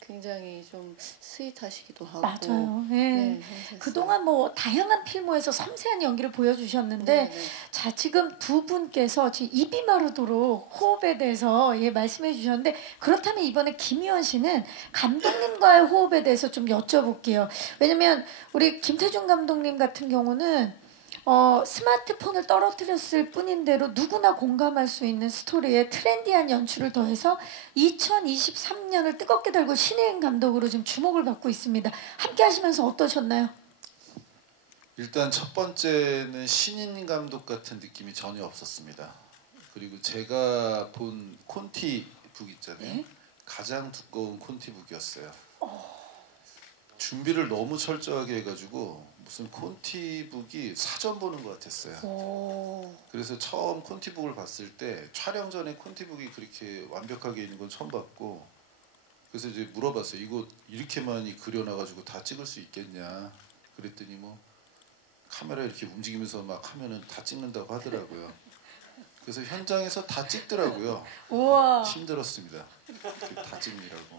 굉장히 좀 스윗하시기도 하고 맞아요. 예. 네, 그동안 뭐 다양한 필모에서 섬세한 연기를 보여주셨는데 네. 자 지금 두 분께서 지금 입이 마르도록 호흡에 대해서 말씀해 주셨는데 그렇다면 이번에 김희원 씨는 감독님과의 호흡에 대해서 좀 여쭤볼게요. 왜냐면 우리 김태중 감독님 같은 경우는 스마트폰을 떨어뜨렸을 뿐인대로 누구나 공감할 수 있는 스토리에 트렌디한 연출을 더해서 2023년을 뜨겁게 달고 신인 감독으로 지금 주목을 받고 있습니다. 함께 하시면서 어떠셨나요? 일단 첫 번째는 신인 감독 같은 느낌이 전혀 없었습니다. 그리고 제가 본 콘티북 있잖아요. 네? 가장 두꺼운 콘티북이었어요. 준비를 너무 철저하게 해가지고 무슨 콘티북이 사전 보는 것 같았어요. 그래서 처음 콘티북을 봤을 때 촬영 전에 콘티북이 그렇게 완벽하게 있는 건 처음 봤고 그래서 이제 물어봤어요. 이거 이렇게 많이 그려놔가지고 다 찍을 수 있겠냐 그랬더니 뭐 카메라 이렇게 움직이면서 막 하면은 다 찍는다고 하더라고요. 그래서 현장에서 다 찍더라고요. 우와. 힘들었습니다. 다 찍느라고.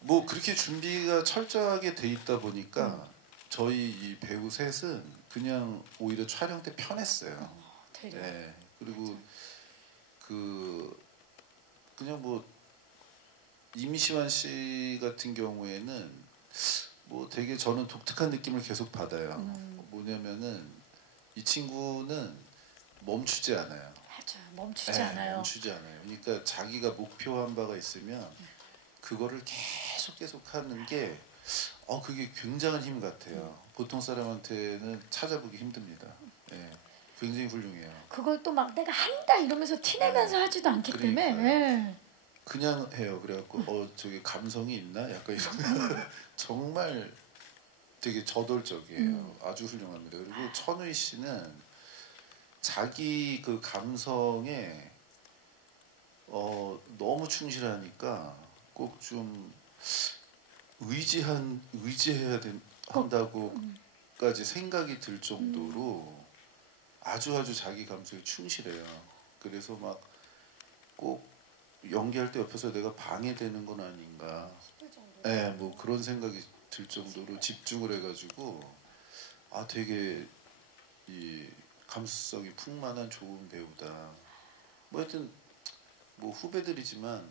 뭐 그렇게 준비가 철저하게 돼 있다 보니까 저희 이 배우 셋은 그냥 오히려 촬영 때 편했어요. 네. 그리고 그냥 뭐 이미시완 씨 같은 경우에는 뭐 되게 저는 독특한 느낌을 계속 받아요. 뭐냐면은 이 친구는 멈추지 않아요. 맞아요. 멈추지 네, 않아요. 멈추지 않아요. 그러니까 자기가 목표한 바가 있으면 그거를 계속 하는 게 그게 굉장한 힘 같아요. 보통 사람한테는 찾아보기 힘듭니다. 네, 굉장히 훌륭해요. 그걸 또 막 내가 한다 이러면서 티내면서 하지도 않기 때문에 네. 그냥 해요. 그래갖고 저기 감성이 있나? 약간 이런 정말 되게 저돌적이에요. 아주 훌륭합니다. 그리고 천우희 씨는 자기 그 감성에 너무 충실하니까 꼭 좀 의지해야 한다고까지 생각이 들 정도로 아주 자기 감성에 충실해요. 그래서 막 꼭 연기할 때 옆에서 내가 방해되는 건 아닌가. 네, 뭐 그런 생각이 들 정도로 집중을 해가지고 되게 이 감수성이 풍만한 좋은 배우다. 뭐 하여튼 뭐 후배들이지만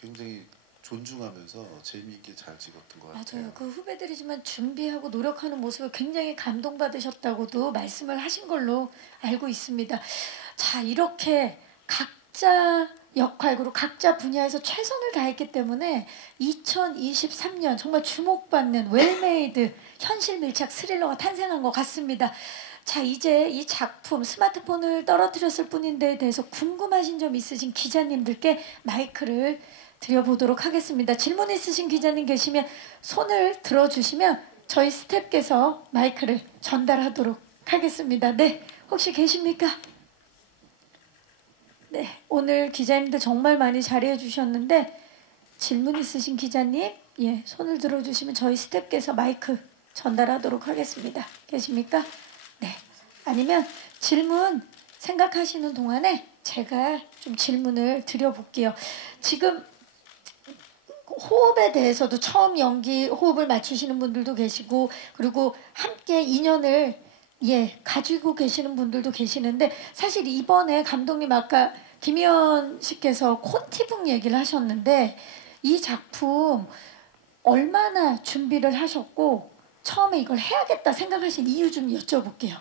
굉장히 존중하면서 재미있게 잘 찍었던 것 같아요. 맞아요. 그 후배들이지만 준비하고 노력하는 모습을 굉장히 감동받으셨다고도 말씀을 하신 걸로 알고 있습니다. 자, 이렇게 각자 역할 그리고 각자 분야에서 최선을 다했기 때문에 2023년 정말 주목받는 웰메이드 현실 밀착 스릴러가 탄생한 것 같습니다. 자, 이제 이 작품 스마트폰을 떨어뜨렸을 뿐인데에 대해서 궁금하신 점 있으신 기자님들께 마이크를 드려보도록 하겠습니다. 질문 있으신 기자님 계시면 손을 들어주시면 저희 스태프께서 마이크를 전달하도록 하겠습니다. 네, 혹시 계십니까? 네, 오늘 기자님들 정말 많이 자리해 주셨는데 질문 있으신 기자님, 예, 손을 들어주시면 저희 스태프께서 마이크 전달하도록 하겠습니다. 계십니까? 네, 아니면 질문 생각하시는 동안에 제가 좀 질문을 드려볼게요. 지금 호흡에 대해서도 처음 연기 호흡을 맞추시는 분들도 계시고 그리고 함께 인연을 가지고 계시는 분들도 계시는데 사실 이번에 감독님 아까 김희연 씨께서 콘티북 얘기를 하셨는데 이 작품 얼마나 준비를 하셨고 처음에 이걸 해야겠다 생각하신 이유 좀 여쭤볼게요.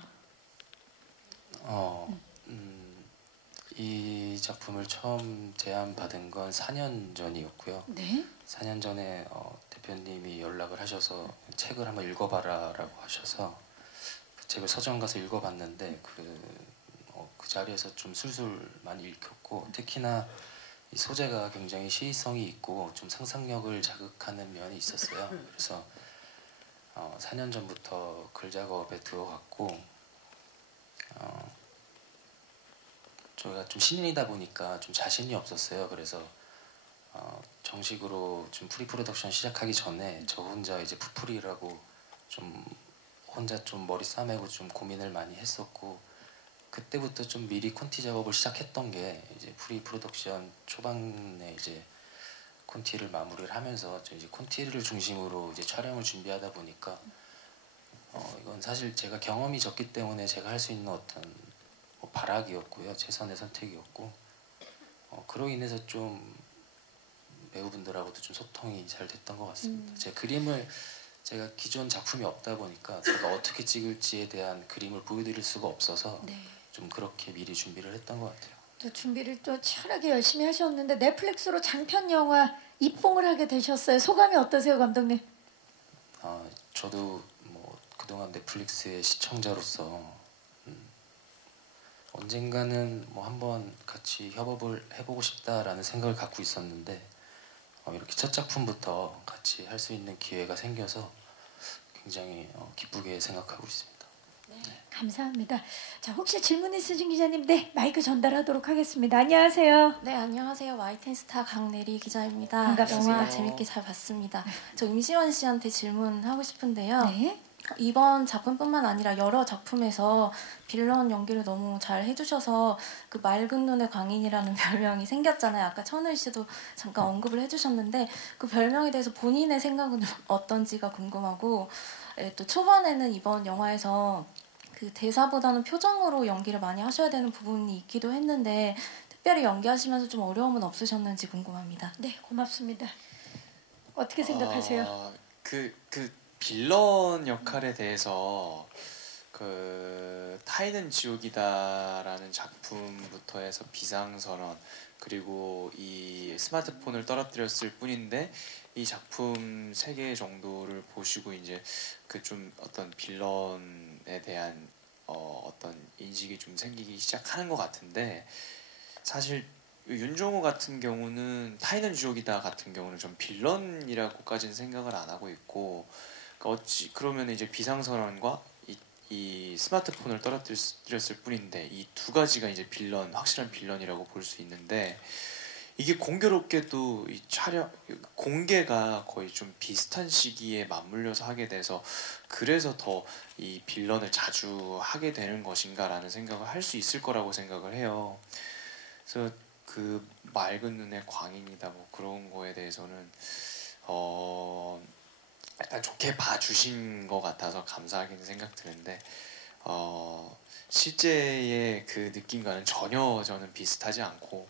이 작품을 처음 제안받은 건 4년 전이었고요. 네. 4년 전에 대표님이 연락을 하셔서 책을 한번 읽어봐라라고 하셔서 그 책을 서점 가서 읽어봤는데 그 자리에서 좀 술술 많이 읽혔고 특히나 이 소재가 굉장히 시의성이 있고 좀 상상력을 자극하는 면이 있었어요. 그래서 4년 전부터 글 작업에 들어갔고 저희가 좀 신인이다 보니까 좀 자신이 없었어요. 그래서 정식으로 좀 프리프로덕션 시작하기 전에 저 혼자 이제 푸풀이라고 좀 혼자 좀 머리 싸매고 좀 고민을 많이 했었고 그때부터 좀 미리 콘티 작업을 시작했던 게 이제 프리프로덕션 초반에 이제 콘티를 마무리를 하면서 이제 콘티를 중심으로 이제 촬영을 준비하다 보니까 이건 사실 제가 경험이 적기 때문에 제가 할 수 있는 어떤 발악이었고요. 최선의 선택이었고 그로 인해서 좀 배우분들하고도 좀 소통이 잘 됐던 것 같습니다. 제 그림을 제가 기존 작품이 없다 보니까 제가 어떻게 찍을지에 대한 그림을 보여드릴 수가 없어서 네. 좀 그렇게 미리 준비를 했던 것 같아요. 또 준비를 또 치열하게 열심히 하셨는데 넷플릭스로 장편 영화 입봉을 하게 되셨어요. 소감이 어떠세요, 감독님? 저도 뭐 그동안 넷플릭스의 시청자로서 언젠가는 뭐 한번 같이 협업을 해보고 싶다라는 생각을 갖고 있었는데 이렇게 첫 작품부터 같이 할 수 있는 기회가 생겨서 굉장히 기쁘게 생각하고 있습니다. 네, 감사합니다. 자, 혹시 질문 있으신 기자님, 네, 마이크 전달하도록 하겠습니다. 안녕하세요. 네, 안녕하세요. YTN스타 강내리 기자입니다. 반갑습니다. 영화 재밌게 잘 봤습니다. 저 임시완 씨한테 질문하고 싶은데요. 네. 이번 작품뿐만 아니라 여러 작품에서 빌런 연기를 너무 잘 해주셔서 그 맑은 눈의 광인이라는 별명이 생겼잖아요. 아까 천을 씨도 잠깐 언급을 해주셨는데 그 별명에 대해서 본인의 생각은 어떤지가 궁금하고 또 초반에는 이번 영화에서 그 대사보다는 표정으로 연기를 많이 하셔야 되는 부분이 있기도 했는데 특별히 연기하시면서 좀 어려움은 없으셨는지 궁금합니다. 네, 고맙습니다. 어떻게 생각하세요? 그 빌런 역할에 대해서 그 타인은 지옥이다라는 작품부터 해서 비상선언 그리고 이 스마트폰을 떨어뜨렸을 뿐인데 이 작품 3개 정도를 보시고 이제 그 좀 어떤 빌런에 대한 어떤 인식이 좀 생기기 시작하는 것 같은데 사실 윤종호 같은 경우는 타인은 지옥이다 같은 경우는 좀 빌런이라고까지는 생각을 안 하고 있고 그러면 이제 비상선언과 이 스마트폰을 떨어뜨렸을 뿐인데 이 두 가지가 이제 확실한 빌런이라고 볼 수 있는데 이게 공교롭게도 이 공개가 거의 좀 비슷한 시기에 맞물려서 하게 돼서 그래서 더 이 빌런을 자주 하게 되는 것인가라는 생각을 할 수 있을 거라고 생각을 해요. 그래서 그 맑은 눈의 광인이다 뭐 그런 거에 대해서는 약간 좋게 봐주신 것 같아서 감사하긴 생각 드는데 실제의 그 느낌과는 전혀 저는 비슷하지 않고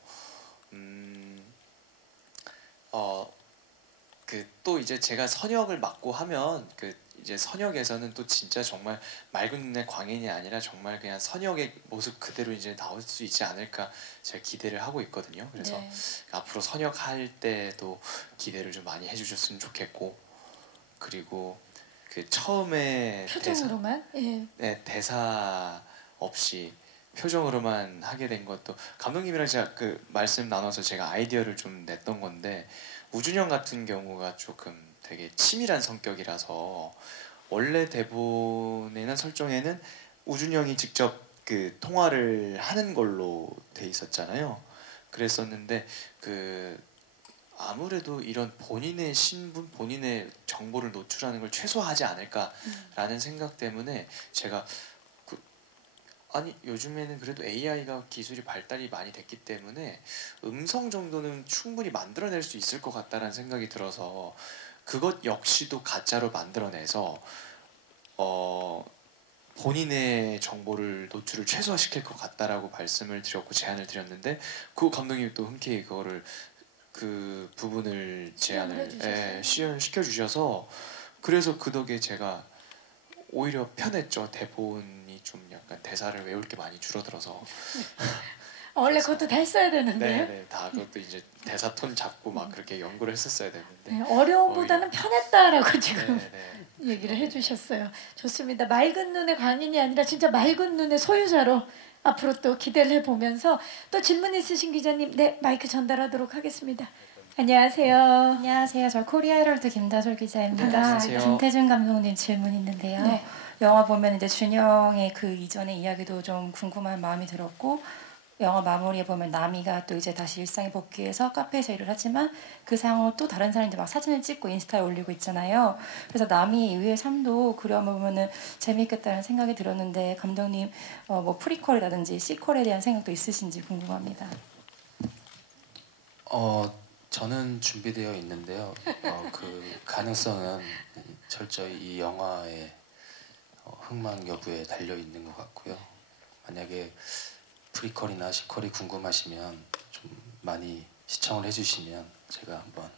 그 또 이제 제가 선역을 맡고 하면 그 이제 선역에서는 또 진짜 정말 맑은 눈의 광인이 아니라 정말 그냥 선역의 모습 그대로 이제 나올 수 있지 않을까 제가 기대를 하고 있거든요. 그래서 네. 앞으로 선역할 때도 기대를 좀 많이 해주셨으면 좋겠고, 그리고 그 처음에 표정으로만 대사 없이 표정으로만 하게 된 것도 감독님이랑 제가 그 말씀 나눠서 제가 아이디어를 좀 냈던 건데, 우준영 같은 경우가 조금 되게 치밀한 성격이라서 원래 대본에는 설정에는 우준영이 직접 그 통화를 하는 걸로 돼 있었잖아요. 그랬었는데 그 아무래도 이런 본인의 신분, 본인의 정보를 노출하는 걸 최소화하지 않을까라는 생각 때문에 제가 아니 요즘에는 그래도 AI가 기술이 발달이 많이 됐기 때문에 음성 정도는 충분히 만들어낼 수 있을 것 같다라는 생각이 들어서 그것 역시도 가짜로 만들어내서 본인의 정보를 노출을 최소화시킬 것 같다라고 말씀을 드렸고 제안을 드렸는데, 그 감독님이 또 흔쾌히 그거를 그 부분을 제안을 시연시켜 주셔서, 그래서 그 덕에 제가 오히려 편했죠. 대본이 좀 약간 대사를 외울 게 많이 줄어들어서. 원래 그것도 다 했어야 되는데요. 네, 다 그것도 이제 대사 톤 잡고 막 그렇게 연구를 했었어야 되는데. 네, 어려움보다는 편했다라고 지금 네. 얘기를 해주셨어요. 좋습니다. 맑은 눈의 광인이 아니라 진짜 맑은 눈의 소유자로 앞으로 또 기대를 해보면서 또 질문 있으신 기자님, 네, 마이크 전달하도록 하겠습니다. 안녕하세요. 안녕하세요. 저 코리아 헤럴드 김다솔 기자입니다. 안녕하세요. 김태준 감독님 질문 있는데요. 네. 영화 보면 이제 준영의 그 이전의 이야기도 좀 궁금한 마음이 들었고, 영화 마무리에 보면 나미가 또 이제 다시 일상에 복귀해서 카페에서 일을 하지만 그 상황을 또 다른 사람들이 막 사진을 찍고 인스타에 올리고 있잖아요. 그래서 나미 이후의 삶도 그려보면은 재미있겠다는 생각이 들었는데, 감독님 뭐 프리퀄이라든지 시퀄에 대한 생각도 있으신지 궁금합니다. 저는 준비되어 있는데요. 그 가능성은 철저히 이 영화의 흥망 여부에 달려 있는 것 같고요. 만약에 프리퀄이나 시퀄이 궁금하시면 좀 많이 시청을 해주시면 제가 한번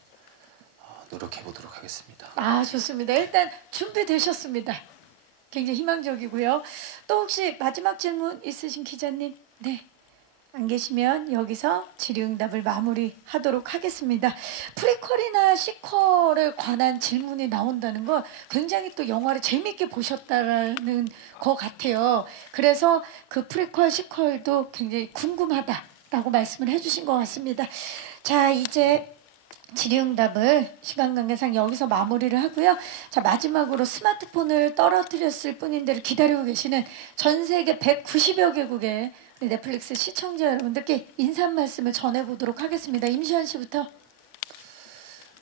노력해 보도록 하겠습니다. 아, 좋습니다. 일단 준비되셨습니다. 굉장히 희망적이고요. 또 혹시 마지막 질문 있으신 기자님? 네. 안 계시면 여기서 질의응답을 마무리하도록 하겠습니다. 프리퀄이나 시퀄에 관한 질문이 나온다는 건 굉장히 또 영화를 재밌게 보셨다는 것 같아요. 그래서 그 프리퀄, 시퀄도 굉장히 궁금하다라고 말씀을 해주신 것 같습니다. 자, 이제 질의응답을 시간 관계상 여기서 마무리를 하고요. 자, 마지막으로 스마트폰을 떨어뜨렸을 뿐인데를 기다리고 계시는 전 세계 190여 개국의 넷플릭스 시청자 여러분들께 인사 말씀을 전해보도록 하겠습니다. 임시완 씨부터.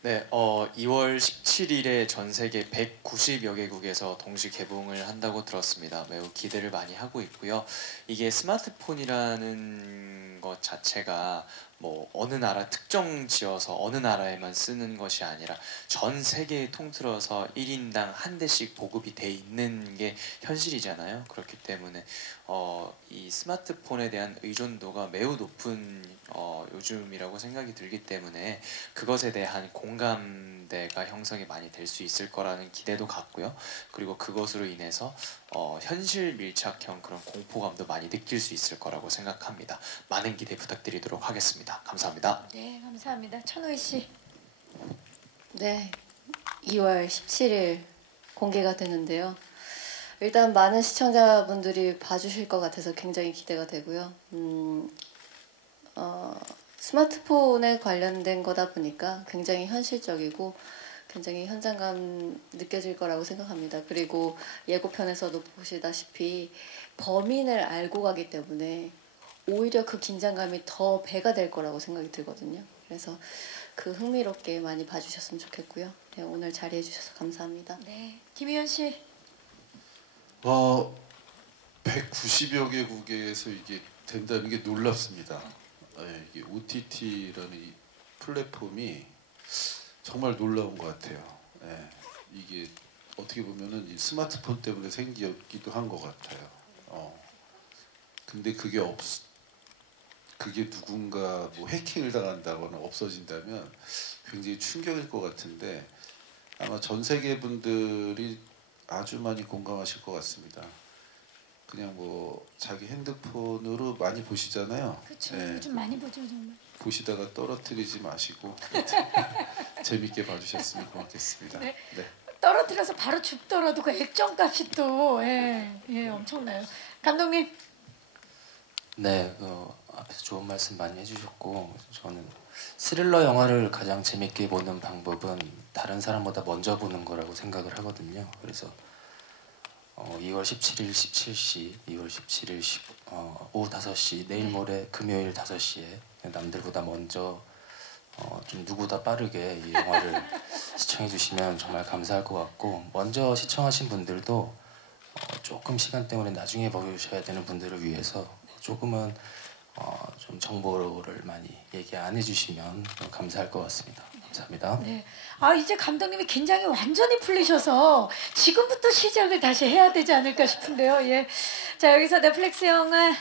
네, 2월 17일에 전 세계 190여 개국에서 동시 개봉을 한다고 들었습니다. 매우 기대를 많이 하고 있고요. 이게 스마트폰이라는 것 자체가 뭐 어느 나라 특정 지어서 어느 나라에만 쓰는 것이 아니라 전 세계에 통틀어서 1인당 한 대씩 보급이 돼 있는 게 현실이잖아요. 그렇기 때문에 이 스마트폰에 대한 의존도가 매우 높은 요즘이라고 생각이 들기 때문에 그것에 대한 공감대가 형성이 많이 될 수 있을 거라는 기대도 갖고요. 그리고 그것으로 인해서 현실 밀착형 그런 공포감도 많이 느낄 수 있을 거라고 생각합니다. 많은 기대 부탁드리도록 하겠습니다. 감사합니다. 네, 감사합니다. 천호희 씨. 네, 2월 17일 공개가 되는데요. 일단 많은 시청자분들이 봐주실 것 같아서 굉장히 기대가 되고요. 스마트폰에 관련된 거다 보니까 굉장히 현실적이고 굉장히 현장감 느껴질 거라고 생각합니다. 그리고 예고편에서도 보시다시피 범인을 알고 가기 때문에 오히려 그 긴장감이 더 배가 될 거라고 생각이 들거든요. 그래서 그 흥미롭게 많이 봐주셨으면 좋겠고요. 네, 오늘 자리해 주셔서 감사합니다. 네, 김희연 씨. 190여 개국에서 이게 된다는 게 놀랍습니다. 이게 OTT라는 이 플랫폼이 정말 놀라운 것 같아요. 이게 어떻게 보면은 이 스마트폰 때문에 생기기도 한 것 같아요. 근데 그게 누군가 뭐 해킹을 당한다거나 없어진다면 굉장히 충격일 것 같은데 아마 전 세계 분들이 아주 많이 공감하실 것 같습니다. 그냥 뭐 자기 핸드폰으로 많이 보시잖아요. 그렇죠. 요즘 많이 보죠 정말. 보시다가 떨어뜨리지 마시고 재밌게 봐주셨으면 고맙겠습니다. 네. 네. 떨어뜨려서 바로 죽더라도 그 액정값이 또 엄청나요. 감독님. 네, 앞에서 좋은 말씀 많이 해주셨고 저는 스릴러 영화를 가장 재밌게 보는 방법은 다른 사람보다 먼저 보는 거라고 생각을 하거든요. 그래서 2월 17일 17시, 2월 17일 오후 5시, 내일 모레 금요일 5시에 남들보다 먼저 좀 누구보다 빠르게 이 영화를 시청해 주시면 정말 감사할 것 같고 먼저 시청하신 분들도 조금 시간 때문에 나중에 보셔야 되는 분들을 위해서 조금은 좀 정보를 많이 얘기 안 해주시면 감사할 것 같습니다. 감사합니다. 네. 이제 감독님이 긴장이 완전히 풀리셔서 지금부터 시작을 다시 해야 되지 않을까 싶은데요. 예. 자, 여기서 넷플릭스 영화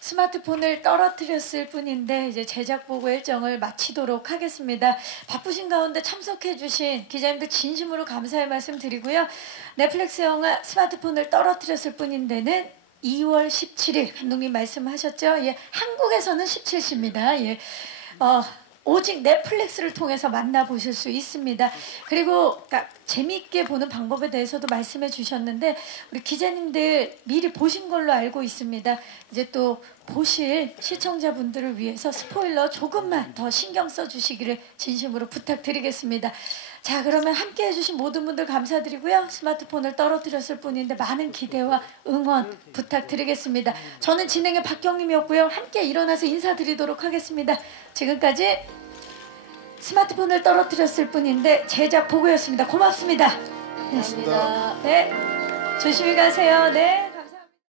스마트폰을 떨어뜨렸을 뿐인데 이제 제작 보고 일정을 마치도록 하겠습니다. 바쁘신 가운데 참석해주신 기자님들 진심으로 감사의 말씀 드리고요. 넷플릭스 영화 스마트폰을 떨어뜨렸을 뿐인데는 2월 17일 감독님 말씀하셨죠? 예, 한국에서는 17시입니다. 예, 오직 넷플릭스를 통해서 만나보실 수 있습니다. 그리고 재미있게 보는 방법에 대해서도 말씀해 주셨는데 우리 기자님들 미리 보신 걸로 알고 있습니다. 이제 또 보실 시청자분들을 위해서 스포일러 조금만 더 신경 써주시기를 진심으로 부탁드리겠습니다. 자, 그러면 함께 해주신 모든 분들 감사드리고요. 스마트폰을 떨어뜨렸을 뿐인데 많은 기대와 응원 부탁드리겠습니다. 저는 진행의 박경림이었고요. 함께 일어나서 인사드리도록 하겠습니다. 지금까지 스마트폰을 떨어뜨렸을 뿐인데 제작 보고였습니다. 고맙습니다. 감사합니다. 네, 조심히 가세요. 네.